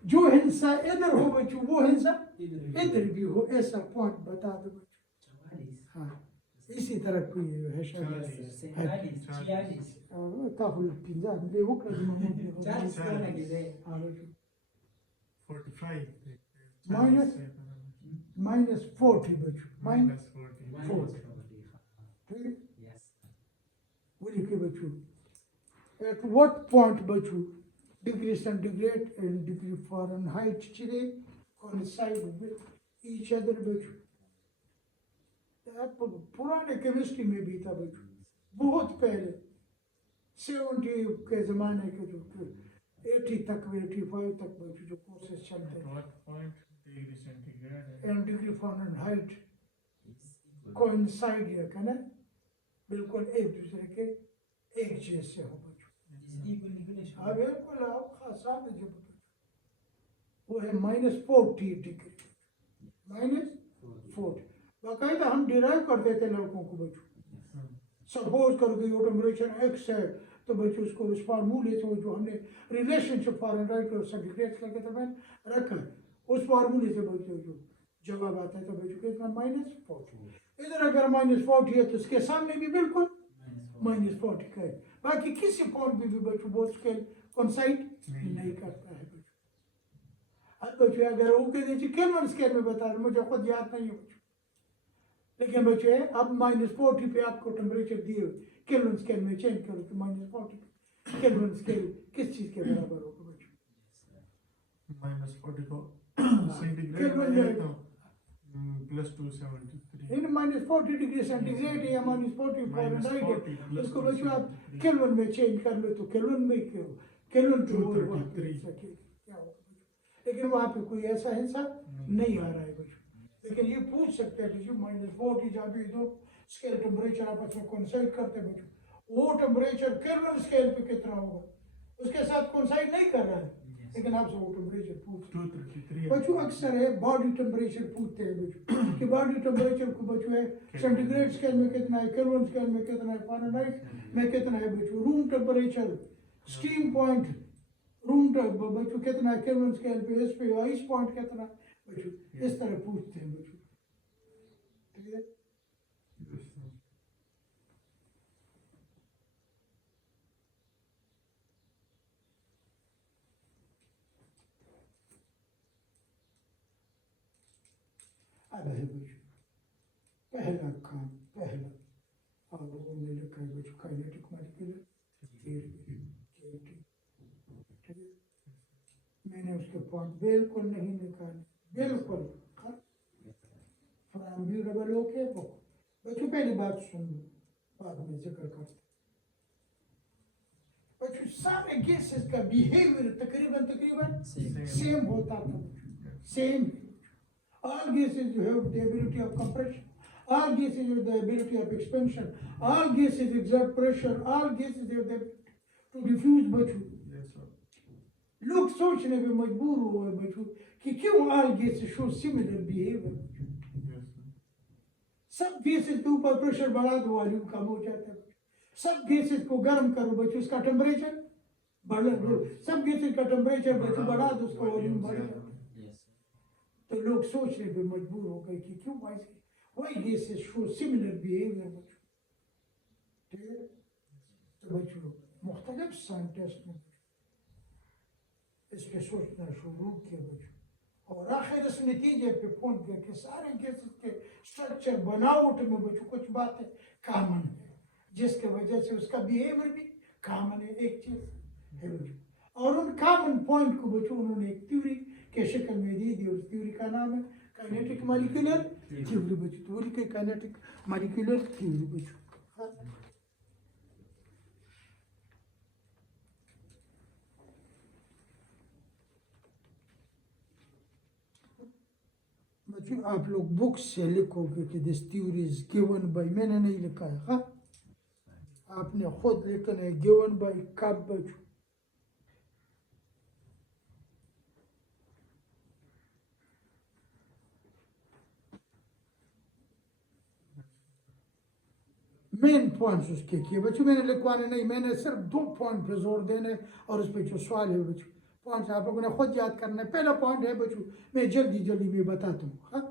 जो हिस्सा इधर हो बच्चों वो हिस्सा इधर भी हो ऐसा पॉइंट बता दो बच्चों। हाँ इसी तरह कोई है काफी पिंजा ले वो कर माइनस 40 बच्चों माइनस 40 ठीक है वो लिखे बच्चों at what point बच्चों degree centigrade and degree Fahrenheit today coincide with each other बच्चों। पुराने केमिस्ट्री में भी था बच्चों बहुत पहले 70 के ज़माने के जो 80 तक 85 तक बच्चों जो कोर्सेस चलते थे एंड डिग्री फ़ारेनहाइट कोइंसाइड है क्या ना बिल्कुल एक दूसरे के एक जैसे हो बच्चों। हाँ बिल्कुल आप खासा जब वो है -40 डिग्री -40 बाकायदा हम डिराइव करते थे लड़कों को बच्चों सपोज करो कि वो टेम्परेचर x है तो बच्चों उसको उस फार्मूले से जो हमने रिलेशनशिप फ़ारेनहाइट और सेंटीग्रेड के दरमियान रखा है उस फार्मूले से बच्चों जो जवाब आता है तो बच्चों कितना -40 इधर अगर -40 है तो उसके सामने भी बिल्कुल -40 का है बाकी किसी पॉइंट पे भी बच्चों बहुत स्केल कोइंसाइड नहीं करता है बच्चों। अब बच्चों अगर वो कह दीजिए केल्विन स्केल में बता रहे मुझे खुद याद नहीं है बच्चों लेकिन बच्चों अब -40 पे आपको टेम्परेचर दिए केल्विन स्केल में चेंज करो तो -40 केल्विन स्केल किस चीज़ के बराबर होगा बच्चों -40 को Centigrade Kelvin में में तो plus 273 इन -40 डिग्री सेंटीग्रेड या -40 minus फारेनहाइट 40 है, plus इसको बच्चों आप 273 केल्विन में चेंज कर लो तो केल्विन में केल्विन तो वो 233 क्या होगा बच्चों। लेकिन वहाँ पे कोई ऐसा हिसाब नहीं आ रहा है बच्चों। लेकिन ये पूछ सकते हैं बच्चों -40 जहाँ भी दो स्केल टेम्परेचर आपस में कोइंसाइड करते हैं बच्चों, वो टेम्परेचर केल्विन स्केल पे कितना होगा उसके साथ कोइंसाइड नहीं कर रहा है, लेकिन आपसे वो टेम्परेचर पूछ 233 बच्चों अक्सर है बॉडी टेम्परेचर पूछते हैं बच्चों कि बॉडी टेम्परेचर को बच्चों है सेंटीग्रेड स्केल में कितना है, केल्विन स्केल में कितना है, फारेनहाइट में कितना है बच्चों, रूम टेम्परेचर, स्टीम पॉइंट, बच्चों कितना है केल्विन स्केल पे, इस पे आइस पॉइंट कितना बच्चों, इस तरह पूछते हैं बच्चों। ठीक है, अब है बच्चों पहला काम, पहला और लोगों ने लिखा है बच्चों काइनेटिक मॉलिक्यूलर ठीक है, मैंने उसके पॉइंट बिल्कुल नहीं निकाले, बिल्कुल फ्रॉम बी डबल ओ के बुक। बच्चों पहली बात सुन लो, बाद में जिक्र करते। बच्चों सारे गैसेस का बिहेवियर तकरीबन तकरीबन सेम होता था, same. All gases have the ability of compression, all gases have the ability of expansion, all gases exert pressure, all gases have the to diffuse बच्चों। yes sir लोग सोचने पे मजबूर हुए बच्चों कि क्यों all gases show similar behavior। yes sir सब गैसेस के ऊपर प्रेशर बढ़ा दो वॉल्यूम कम हो जाता है, सब गैसेस को गर्म करो बच्चों उसका टेम्परेचर बढ़ा दो, सब गैसेस का टेम्परेचर बच्चों बढ़ा दो उसका वॉल्यूम बढ़ जाता है। तो लोग सोचने पे मजबूर हो गए कि क्यों why gases show similar behaviour बच्चों। ठीक है, तो बच्चों मुख्तलिफ साइंटिस्ट ने इस पे सोचना शुरू किया बच्चों, और आखिर इस नतीजे पे पहुंच गए कि सारे गैसेस के स्ट्रक्चर बनावट में बच्चों कुछ बातें कॉमन है, जिसके वजह से उसका बिहेवियर भी कॉमन है, एक चीज है बच्चों। और उन कॉमन पॉइंट को बच्चों उन्होंने एक थ्योरी के शक्ल में दी थी, उस थ्योरी का नाम है काइनेटिक मॉलिक्यूलर थ्योरी बच्चों। थ्योरी के काइनेटिक मॉलिक्यूलर थ्योरी बच्चों। बच्चों आप लोग बुक से लिखोगे कि this theory is given by, मैंने नहीं लिखा है, हाँ आपने खुद लिखना है गिवन बाय कब बच्चों, मेन पॉइंट्स उसके किए बच्चों, मैंने लिखवाने नहीं, मैंने सिर्फ 2 पॉइंट पे जोर देने और उस पर जो सवाल है बच्चों पॉइंट्स आप लोगों ने खुद याद करना है। पहला पॉइंट है बच्चों, मैं जल्दी जल्दी में बताता हूँ, हाँ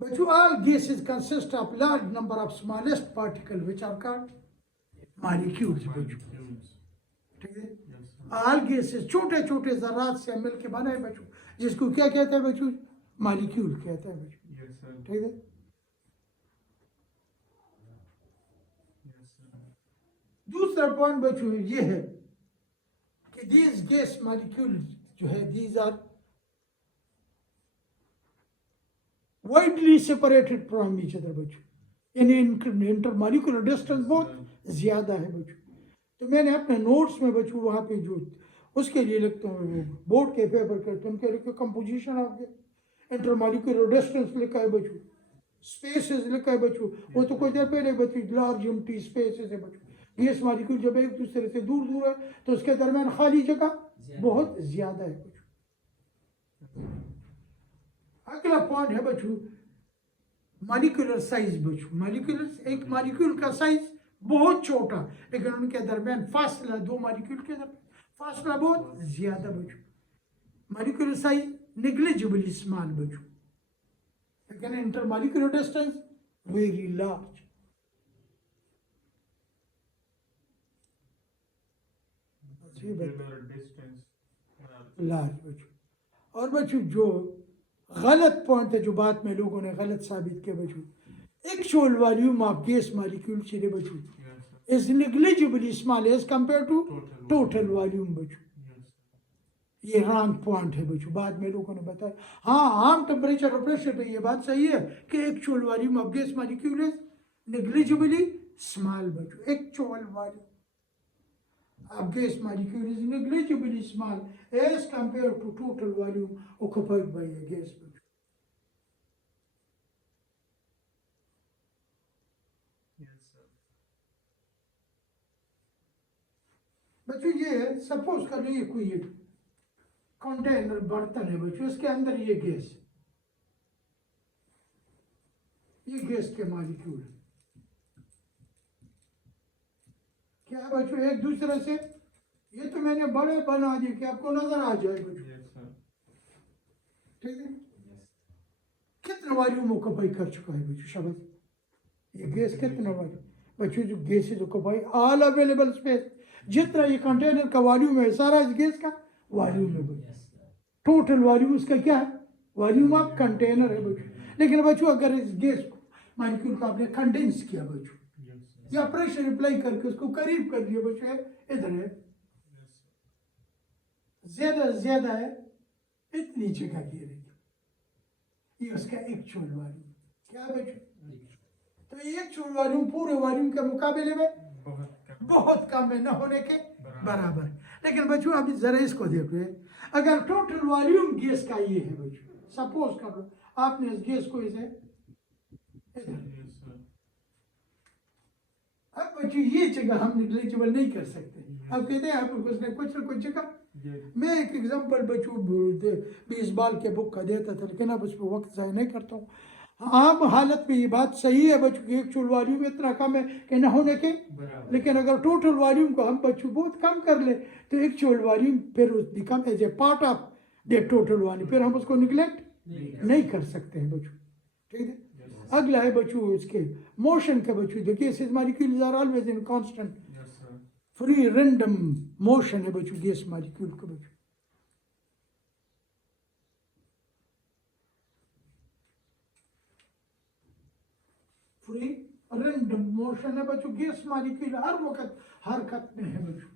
बच्चों all gases consist of large number of smallest particles which are called molecules बच्चों। ठीक है, yes sir all gases छोटे छोटे जर्रात से मिलके बना है बच्चों, जिसको क्या कहते हैं बच्चों, मॉलिक्यूल कहते हैं बच्चों। yes sir ठीक है, yes sir दूसरा पॉइंट बच्चों ये है कि these gas molecules जो है these are widely separated from each other बच्चों, यानी इंटरमॉलिक्यूलर डिस्टेंस बहुत ज्यादा है बच्चों। तो मैंने अपने नोट्स में बच्चों वहाँ पे जो उसके लिए लिखता हूँ, बोर्ड के पेपर करते हैं उनके लिखे कंपोजिशन ऑफ इंटरमॉलिक्यूलर डिस्टेंस लिखा है बच्चों, स्पेसेस लिखा है बच्चों, वो तो कुछ देर पहले बच्चों लार्ज एम्प्टी स्पेसेस है बच्चों। गैस मॉलिक्यूल जब एक दूसरे से दूर दूर है तो उसके दरमियान खाली जगह बहुत ज्यादा है बच्चों। अगला पॉइंट है बच्चों मॉलिक्यूलर साइज बच्चों, मॉलिक्यूलर एक मॉलिक्यूल का साइज बहुत छोटा, लेकिन उनके दरमियान फासला, 2 मॉलिक्यूल के दरमियान फासला बहुत ज्यादा बच्चों। मॉलिक्यूलर साइज नेग्लिजिबली स्मॉल बच्चों, लेकिन intermolecular distance very large. Regular distance large बच्चों। और बच्चों जो गलत पॉइंट है जो बात में लोगों ने गलत साबित किया बच्चों, actual volume of gas molecule चले बच्चों yes sir is negligibly small as compared to total total volume बच्चों। yes ये रॉन्ग पॉइंट है बच्चों, बाद में लोगों ने बताया। हाँ, आम टेम्परेचर और प्रेशर पे ये बात सही है कि actual volume of gas molecule is negligibly small बच्चों। Actual volume of gas molecule is negligibly small as compared to total volume occupied by a gas. Yes, sir. बच्चों ये सपोज कर लीजिए कोई कंटेनर बर्तन है बच्चों, इसके अंदर ये गैस के मॉलिक्यूल है। क्या है बच्चों, एक दूसरे से ये तो मैंने बड़े बना दिए कि आपको नजर आ जाए बच्चों, Yes, sir. ठीक है। कितना वॉल्यूम ऑक्युपाई कर चुका है बच्चों, शाबाश। ये गैस कितना वॉल्यूम बच्चों, जो gas is occupy all available space, जितना ये कंटेनर का वॉल्यूम है सारा इस गैस का वॉल्यूम है बच्चों। टोटल वॉल्यूम उसका क्या है, वॉल्यूम ऑफ कंटेनर है बच्चों। लेकिन बच्चों अगर इस गैस मॉलिक्यूल को आपने कंडेंस किया बच्चों, Yes, sir. या प्रेशर अप्लाई करके उसको करीब कर दिया बच्चों, इधर है, Yes, sir. ज्यादा से ज्यादा है इतनी जगह घेरेगी, ये उसका एक्चुअल वॉल्यूम क्या है बच्चों। तो ये एक्चुअल वॉल्यूम पूरे वॉल्यूम के मुकाबले में बहुत कम है, न होने के बराबर। लेकिन बच्चों अभी जरा इसको देखो, अगर टोटल वॉल्यूम गैस का ये है बच्चों, सपोज कर लो आपने इस गैस को इसे इधर, Yes, sir. अब बच्चों ये जगह हम निग्लिजिबल नहीं कर सकते। अब कहते हैं आपको कुछ न कुछ जगह, Yes. मैं एक एग्जांपल बच्चों 20 बाल के बुक का देता था, लेकिन अब उस पर वक्त ज़ाया नहीं करता हूँ। आम हालत में ये बात सही है बच्चों की एक्चुअल वॉल्यूम इतना कम है कि न होने के, बराबर। लेकिन अगर टोटल वॉल्यूम को हम बच्चों बहुत कम कर ले तो एक्चुअल वॉल्यूम फिर become as a part of the total volume, फिर हम उसको निगलेक्ट नहीं कर सकते हैं बच्चों, ठीक है। Yes. अगला है बच्चों इसके मोशन का बच्चों, the gases molecules are always in constant Yes, sir. Free random motion है बच्चों गैस मॉलिक्यूल का बच्चों। फ्री रैंडम मोशन है बच्चों, गैस मॉलिक्यूल हर वक्त हरकत में है बच्चों।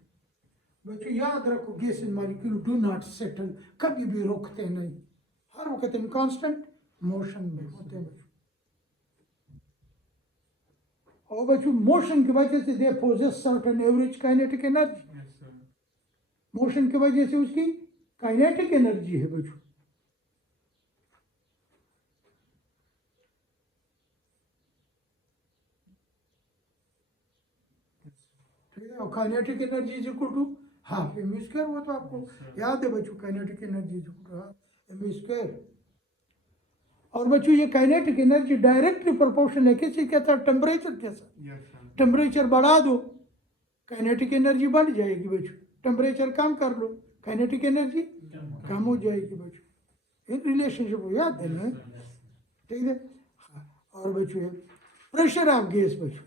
बच्चों याद रखो gas molecule do not settle, कभी भी रुकते नहीं, हर वक्त इन कांस्टेंट मोशन में होते हैं बच्चों। और बच्चों मोशन की वजह से they possess certain average kinetic energy, Yes, sir. Motion की वजह से उसकी काइनेटिक एनर्जी है बच्चों। ठीक है, और kinetic energy is equal to half M square, वो तो आपको याद है बच्चों, kinetic energy is equal to half M square. और बच्चों ये काइनेटिक एनर्जी डायरेक्टली प्रोपोर्शनल है किसी के साथ, टेम्परेचर के साथ। Yes, sir. टेम्परेचर बढ़ा दो काइनेटिक एनर्जी बढ़ जाएगी बच्चों, टेम्परेचर कम कर लो काइनेटिक एनर्जी कम हो जाएगी बच्चों। इन रिलेशनशिप को याद देना है, ठीक है। हाँ, और बच्चों प्रेशर ऑफ गैस बच्चों,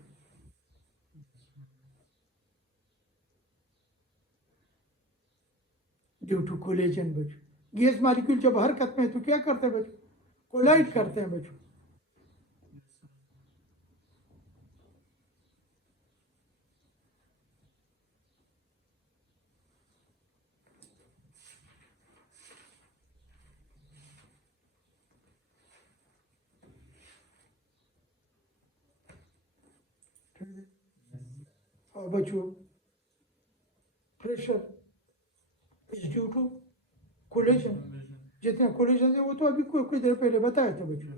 ड्यू टू कोलिजन बच्चों, गैस मॉलिक्यूल जब हरकत में है तो क्या करते हैं बच्चों, कोलाइड करते हैं बच्चों। ठीक है, और बच्चों pressure is due to collision, जितने कोलिजन है वो तो अभी कुछ देर पहले बताया था बच्चों।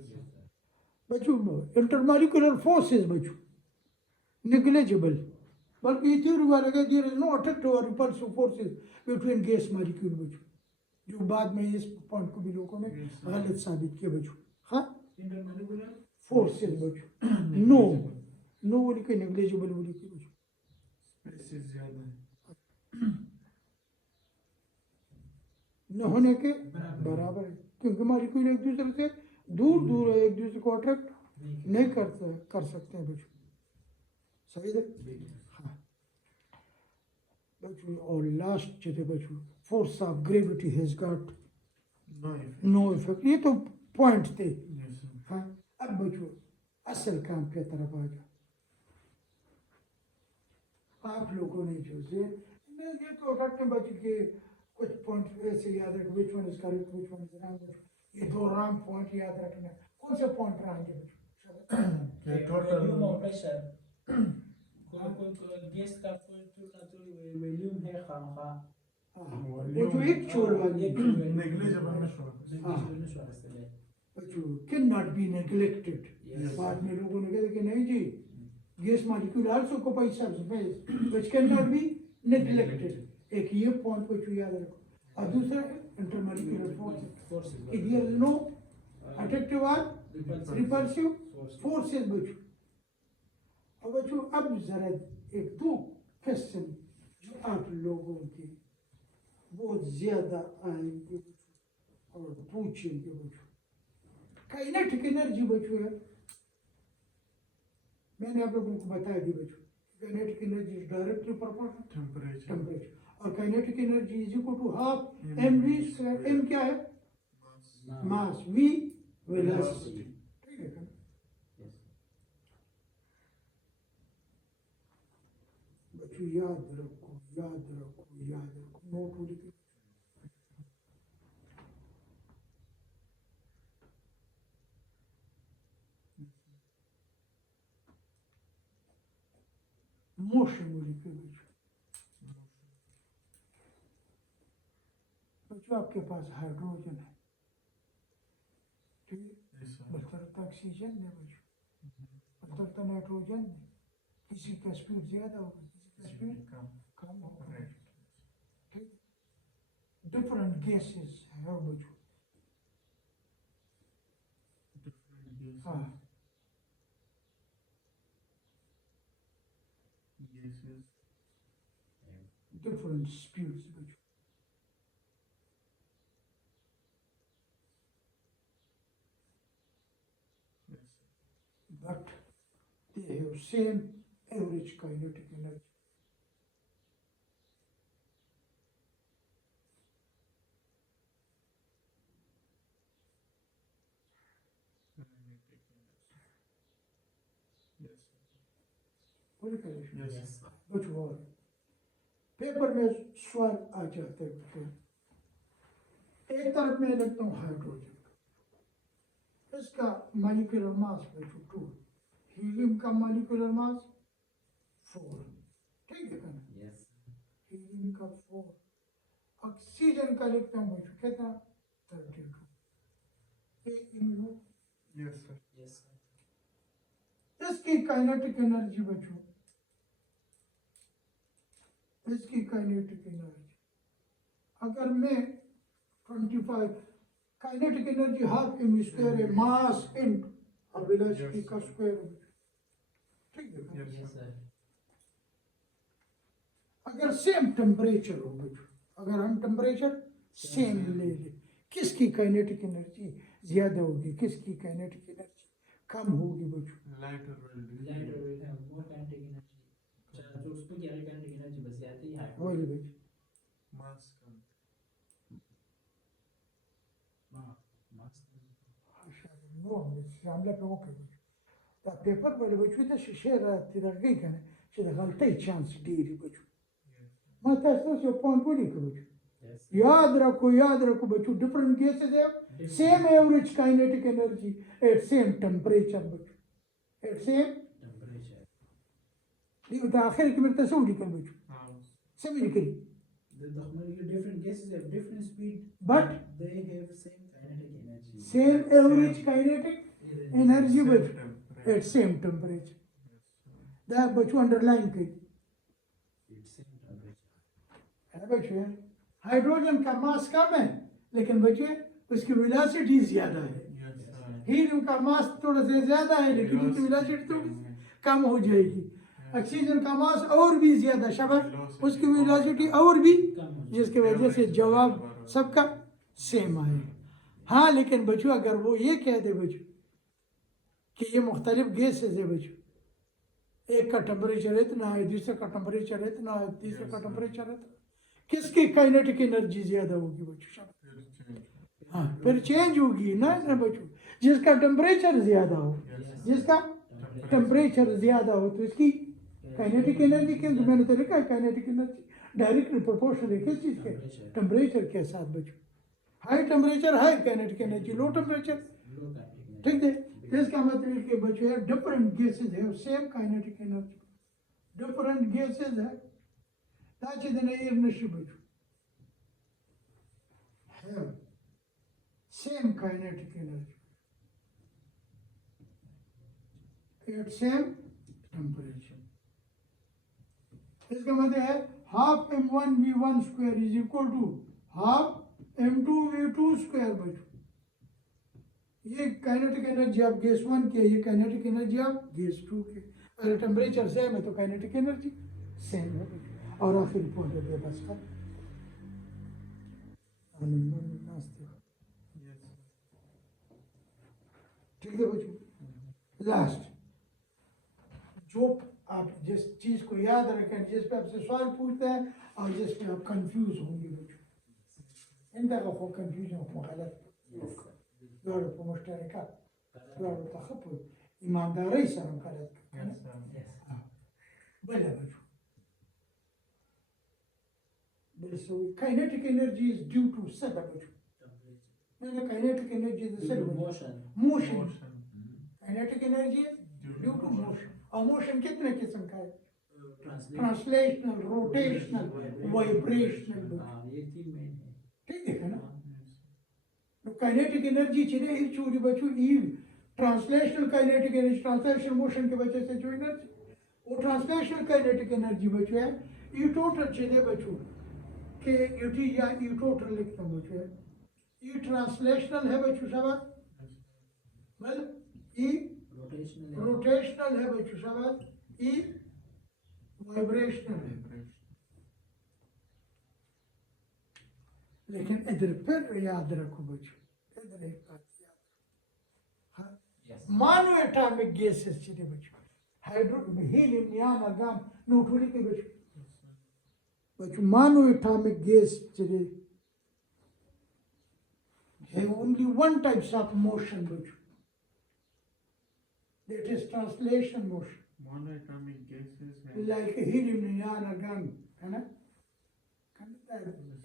बच्चों इंटरमॉलिक्यूलर फोर्सेस बच्चों नेग्लिजिबल, बल्कि ये थ्योरी वाला है देयर इज नो अट्रैक्टिव और repulsive forces between gas molecule बच्चों, जो बाद में इस पॉइंट को भी लोगों ने गलत साबित किया बच्चों। हाँ, इंटरमॉलिक्यूलर फोर्सेस बच्चों, नो नो बोली के नेग्लिजिबल बोली के बच्चों, Spaces ज़्यादा है. न होने के बराबर है, क्योंकि मॉलिक्यूल एक दूसरे से दूर दूर है, एक दूसरे को अट्रैक्ट नहीं कर सकते हैं बच्चों, सही है। हाँ बच्चों, और लास्ट जो है बच्चों, force of gravity has got No effect. No effect, ये तो पॉइंट थे। Yes, sir. हाँ, अब बच्चों असल काम की तरफ आ जाओ। आप लोगों ने जो से ये तो रटने बच्चों के कुछ पॉइंट ऐसे याद रख, which one is correct, which one is wrong. ये दो wrong point याद रखना। कौन से point wrong है बच्चों? ये total वॉल्यूम और प्रेशर कोई गैस का कोई वॉल्यूम है खामखा वो जो actual वाली negligible assurance. बच्चों cannot be neglected. बाद में लोगों ने कहा कि नहीं जी, gas molecule also occupies subspace which cannot be neglected. एक ये point बच्चों याद रखो। और दूसरा intermolecular forces. If there is no attractive or repulsive forces बच्चों। अब बच्चों अब जरा एक दो क्वेश्चन जो आप लोगों के बहुत ज्यादा आएंगे और पूछेंगे बच्चों। काइनेटिक एनर्जी बच्चों है, मैंने आप लोगों को बताया दी बच्चों। Kinetic energy is directly proportional temperature और kinetic energy is equal to half m v square. M क्या है? Mass, v velocity. ठीक है? बच्चों याद रखो, याद रखो, याद रखो, नोट लिखो। मोशन लिखो बच्चों। आपके पास हाइड्रोजन है, ठीक है? बलता ऑक्सीजन है बच्चों, बलता नाइट्रोजन है। किसी का स्पीड ज्यादा होगा, किसी का स्पीड कम होगा। ठीक, डिफरेंट गैसेस है बच्चों। हाँ, different speeds बच्चों। But they have same average kinetic energy. पूरी कंडीशन कुछ और पेपर में सवाल आ जाते हैं। एक तरफ में लिखता हूँ हाइड्रोजन, इसका मॉलिक्यूलर मास बच्चों 2, हीलियम का मॉलिक्यूलर मास 4। ठीक है ना? हीलियम का 4। ऑक्सीजन का लिखता हूँ बच्चों कितना? 32। इसकी काइनेटिक एनर्जी बच्चों, इसकी काइनेटिक एनर्जी अगर मैं 25 kinetic energy half M square है, मास इनटू और वेलोसिटी का स्क्वायर है। ठीक है? अगर सेम टेम्परेचर हो बच्चों, अगर हम टेम्परेचर सेम ले ले, किसकी काइनेटिक एनर्जी ज्यादा होगी, किसकी काइनेटिक एनर्जी कम होगी बच्चों? Lighter will have more kinetic energy. तो उसमें क्या काइनेटिक एनर्जी बस जाती है वही बच्चों। मास कम। عامله في موقع पेपर वाले बच्चों ده شيء تلاقيه كان شيء غلطي chance ديري بچو ما تاسو شو پون بولي کو بچو याद रखो बच्चों। डिफरेंट गैसेस है, same average kinetic energy at same temperature बच्चों, eight same temperature. دي متاخر كم تسوي كم بچو سمي كده different gases have different speed but they have same kinetic energy, same average kinetic energy बच्चों at same temperature। ده बच्चों अंडरलाइन करिए है बच्चों। हाइड्रोजन का मास कम है लेकिन बच्चे उसकी वेलोसिटी ज्यादा है। हीलियम का मास थोड़ा सा ज्यादा है लेकिन उसकी वेलोसिटी थोड़ी कम हो जाएगी। ऑक्सीजन का मास और भी ज्यादा शबर, उसकी वेलोसिटी और भी, जिसकी वजह से जवाब सबका सेम आए। हाँ लेकिन बच्चों अगर वो ये कह दे बच्चों कि ये मुख्तलिफ गैसेस है बच्चों, एक का टेम्परेचर इतना है, दूसरे का टेम्परेचर इतना है, तीसरे का टेम्परेचर इतना, किसकी काइनेटिक एनर्जी ज्यादा होगी बच्चों? हाँ फिर चेंज होगी ना बच्चों। जिसका टेम्परेचर ज्यादा हो, जिसका टेम्परेचर ज्यादा हो तो इसकी काइनेटिक एनर्जी, क्योंकि मैंने तो लिखा है काइनेटिक एनर्जी डायरेक्टली प्रोपोर्शनल है किस चीज़ के Temperature. टेम्परेचर के साथ बच्चों high temperature high kinetic energy low temperature Low kinetic ठीक है energy. इसका मतलब है कि बच्चों है डिफरेंट गैसेस है same kinetic energy different gases है ताकि दिन एयर नशी बच्चों है same kinetic energy at same temperature इसका मतलब है half m1v1 square is equal to half m2v2 square बच्चों ये काइनेटिक एनर्जी आप गैस वन के ये काइनेटिक एनर्जी आप गैस टू के अगर टेम्परेचर सेम है तो काइनेटिक एनर्जी सेम है बच्चों और आखिरी पॉइंट है बस का ठीक है बच्चों लास्ट जो आप जिस चीज को याद रखें जिस पे आपसे सवाल पूछते हैं और जिस पे आप कंफ्यूज होंगे बच्चों इन तरह को कंफ्यूजन को गलत دور په مشترکات دور تخپل ایمانداری سره غلط بل بچو بل سو kinetic energy is due to سبب بچو نه kinetic energy is سبب motion kinetic energy is due to motion और motion कितने किस्म का है translational rotational vibrational ये तीन मेन है ठीक है ना काइनेटिक एनर्जी चले ही चूरी बचू ई translational kinetic energy translational motion की वजह से जो एनर्जी वो ट्रांसलेशनल काइनेटिक एनर्जी बचू है ई टोटल चले बचू के यूटी या ई टोटल लिखता बचू है ई ट्रांसलेशनल है बचू सब बल ई रोटेशनल है बचू सब ई वाइब्रेशनल है लेकिन इधर फिर याद रखो बच्चों इधर एक बात याद मानो एटॉमिक गैसेस चले बच्चों hydro helium neon argon neutron के बच्चों मानो एटॉमिक गैस चले have only one type of motion बच्चों that is translation motion Monoatomic gases like helium neon argon है ना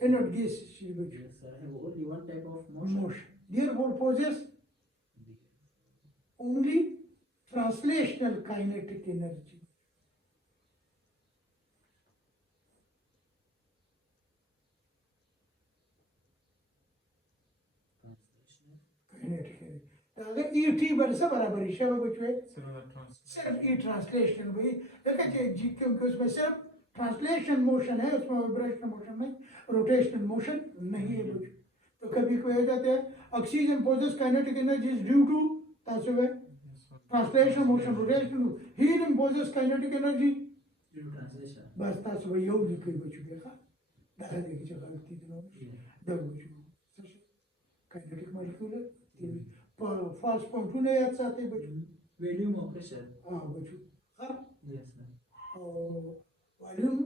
inert gases चले बच्चों Yes, sir. Have only one type of motion. motion. Therefore possess only translational kinetic energy. Kinetic energy. तो अगर ET बरसा बराबर ही शब्द बच्चों है similar translation. सिर्फ E ट्रांसलेशन भाई देखा कि क्योंकि उसमें सिर्फ ट्रांसलेशन मोशन है उसमें वाइब्रेशनल मोशन नहीं रोटेशनल मोशन नहीं है बच्चों तो कभी कोई हो जाता है oxygen possess kinetic energy is due to तासुबे translation motion rotation helium possess kinetic energy Due to translation. बस तासुबे यो लिखे बच्चों देखा दादा देखी जगह गलती दिनों दो बच्चों काइनेटिक मॉलिक्यूल फास्ट पॉइंट ने याद साथे बच्चों Volume or pressure. हां बच्चों हां Yes, sir. और वॉल्यूम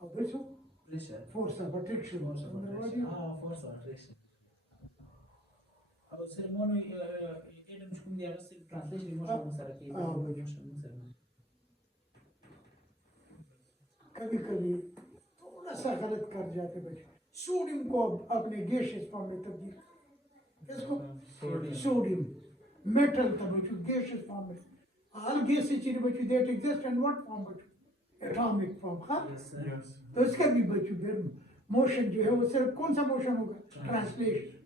और बच्चों Pressure. force of attraction Force of attraction. Force of attraction. अब सर मोनो एटम शुक्म दिया बस ट्रांसलेशन मोशन सर के मोशन सर कभी कभी थोड़ा सा गलत कर जाते बच्चे सोडियम को अपने गैसियस फॉर्म में तब्दील इसको सोडियम मेटल था बच्चों गैसियस फॉर्म में all gases चीज़ बच्चों that exist in what form बच्चों एटॉमिक फॉर्म हाँ Yes, sir. Yes. तो इसका भी बच्चों फिर मोशन जो है वो सिर्फ कौन सा मोशन होगा ट्रांसलेशन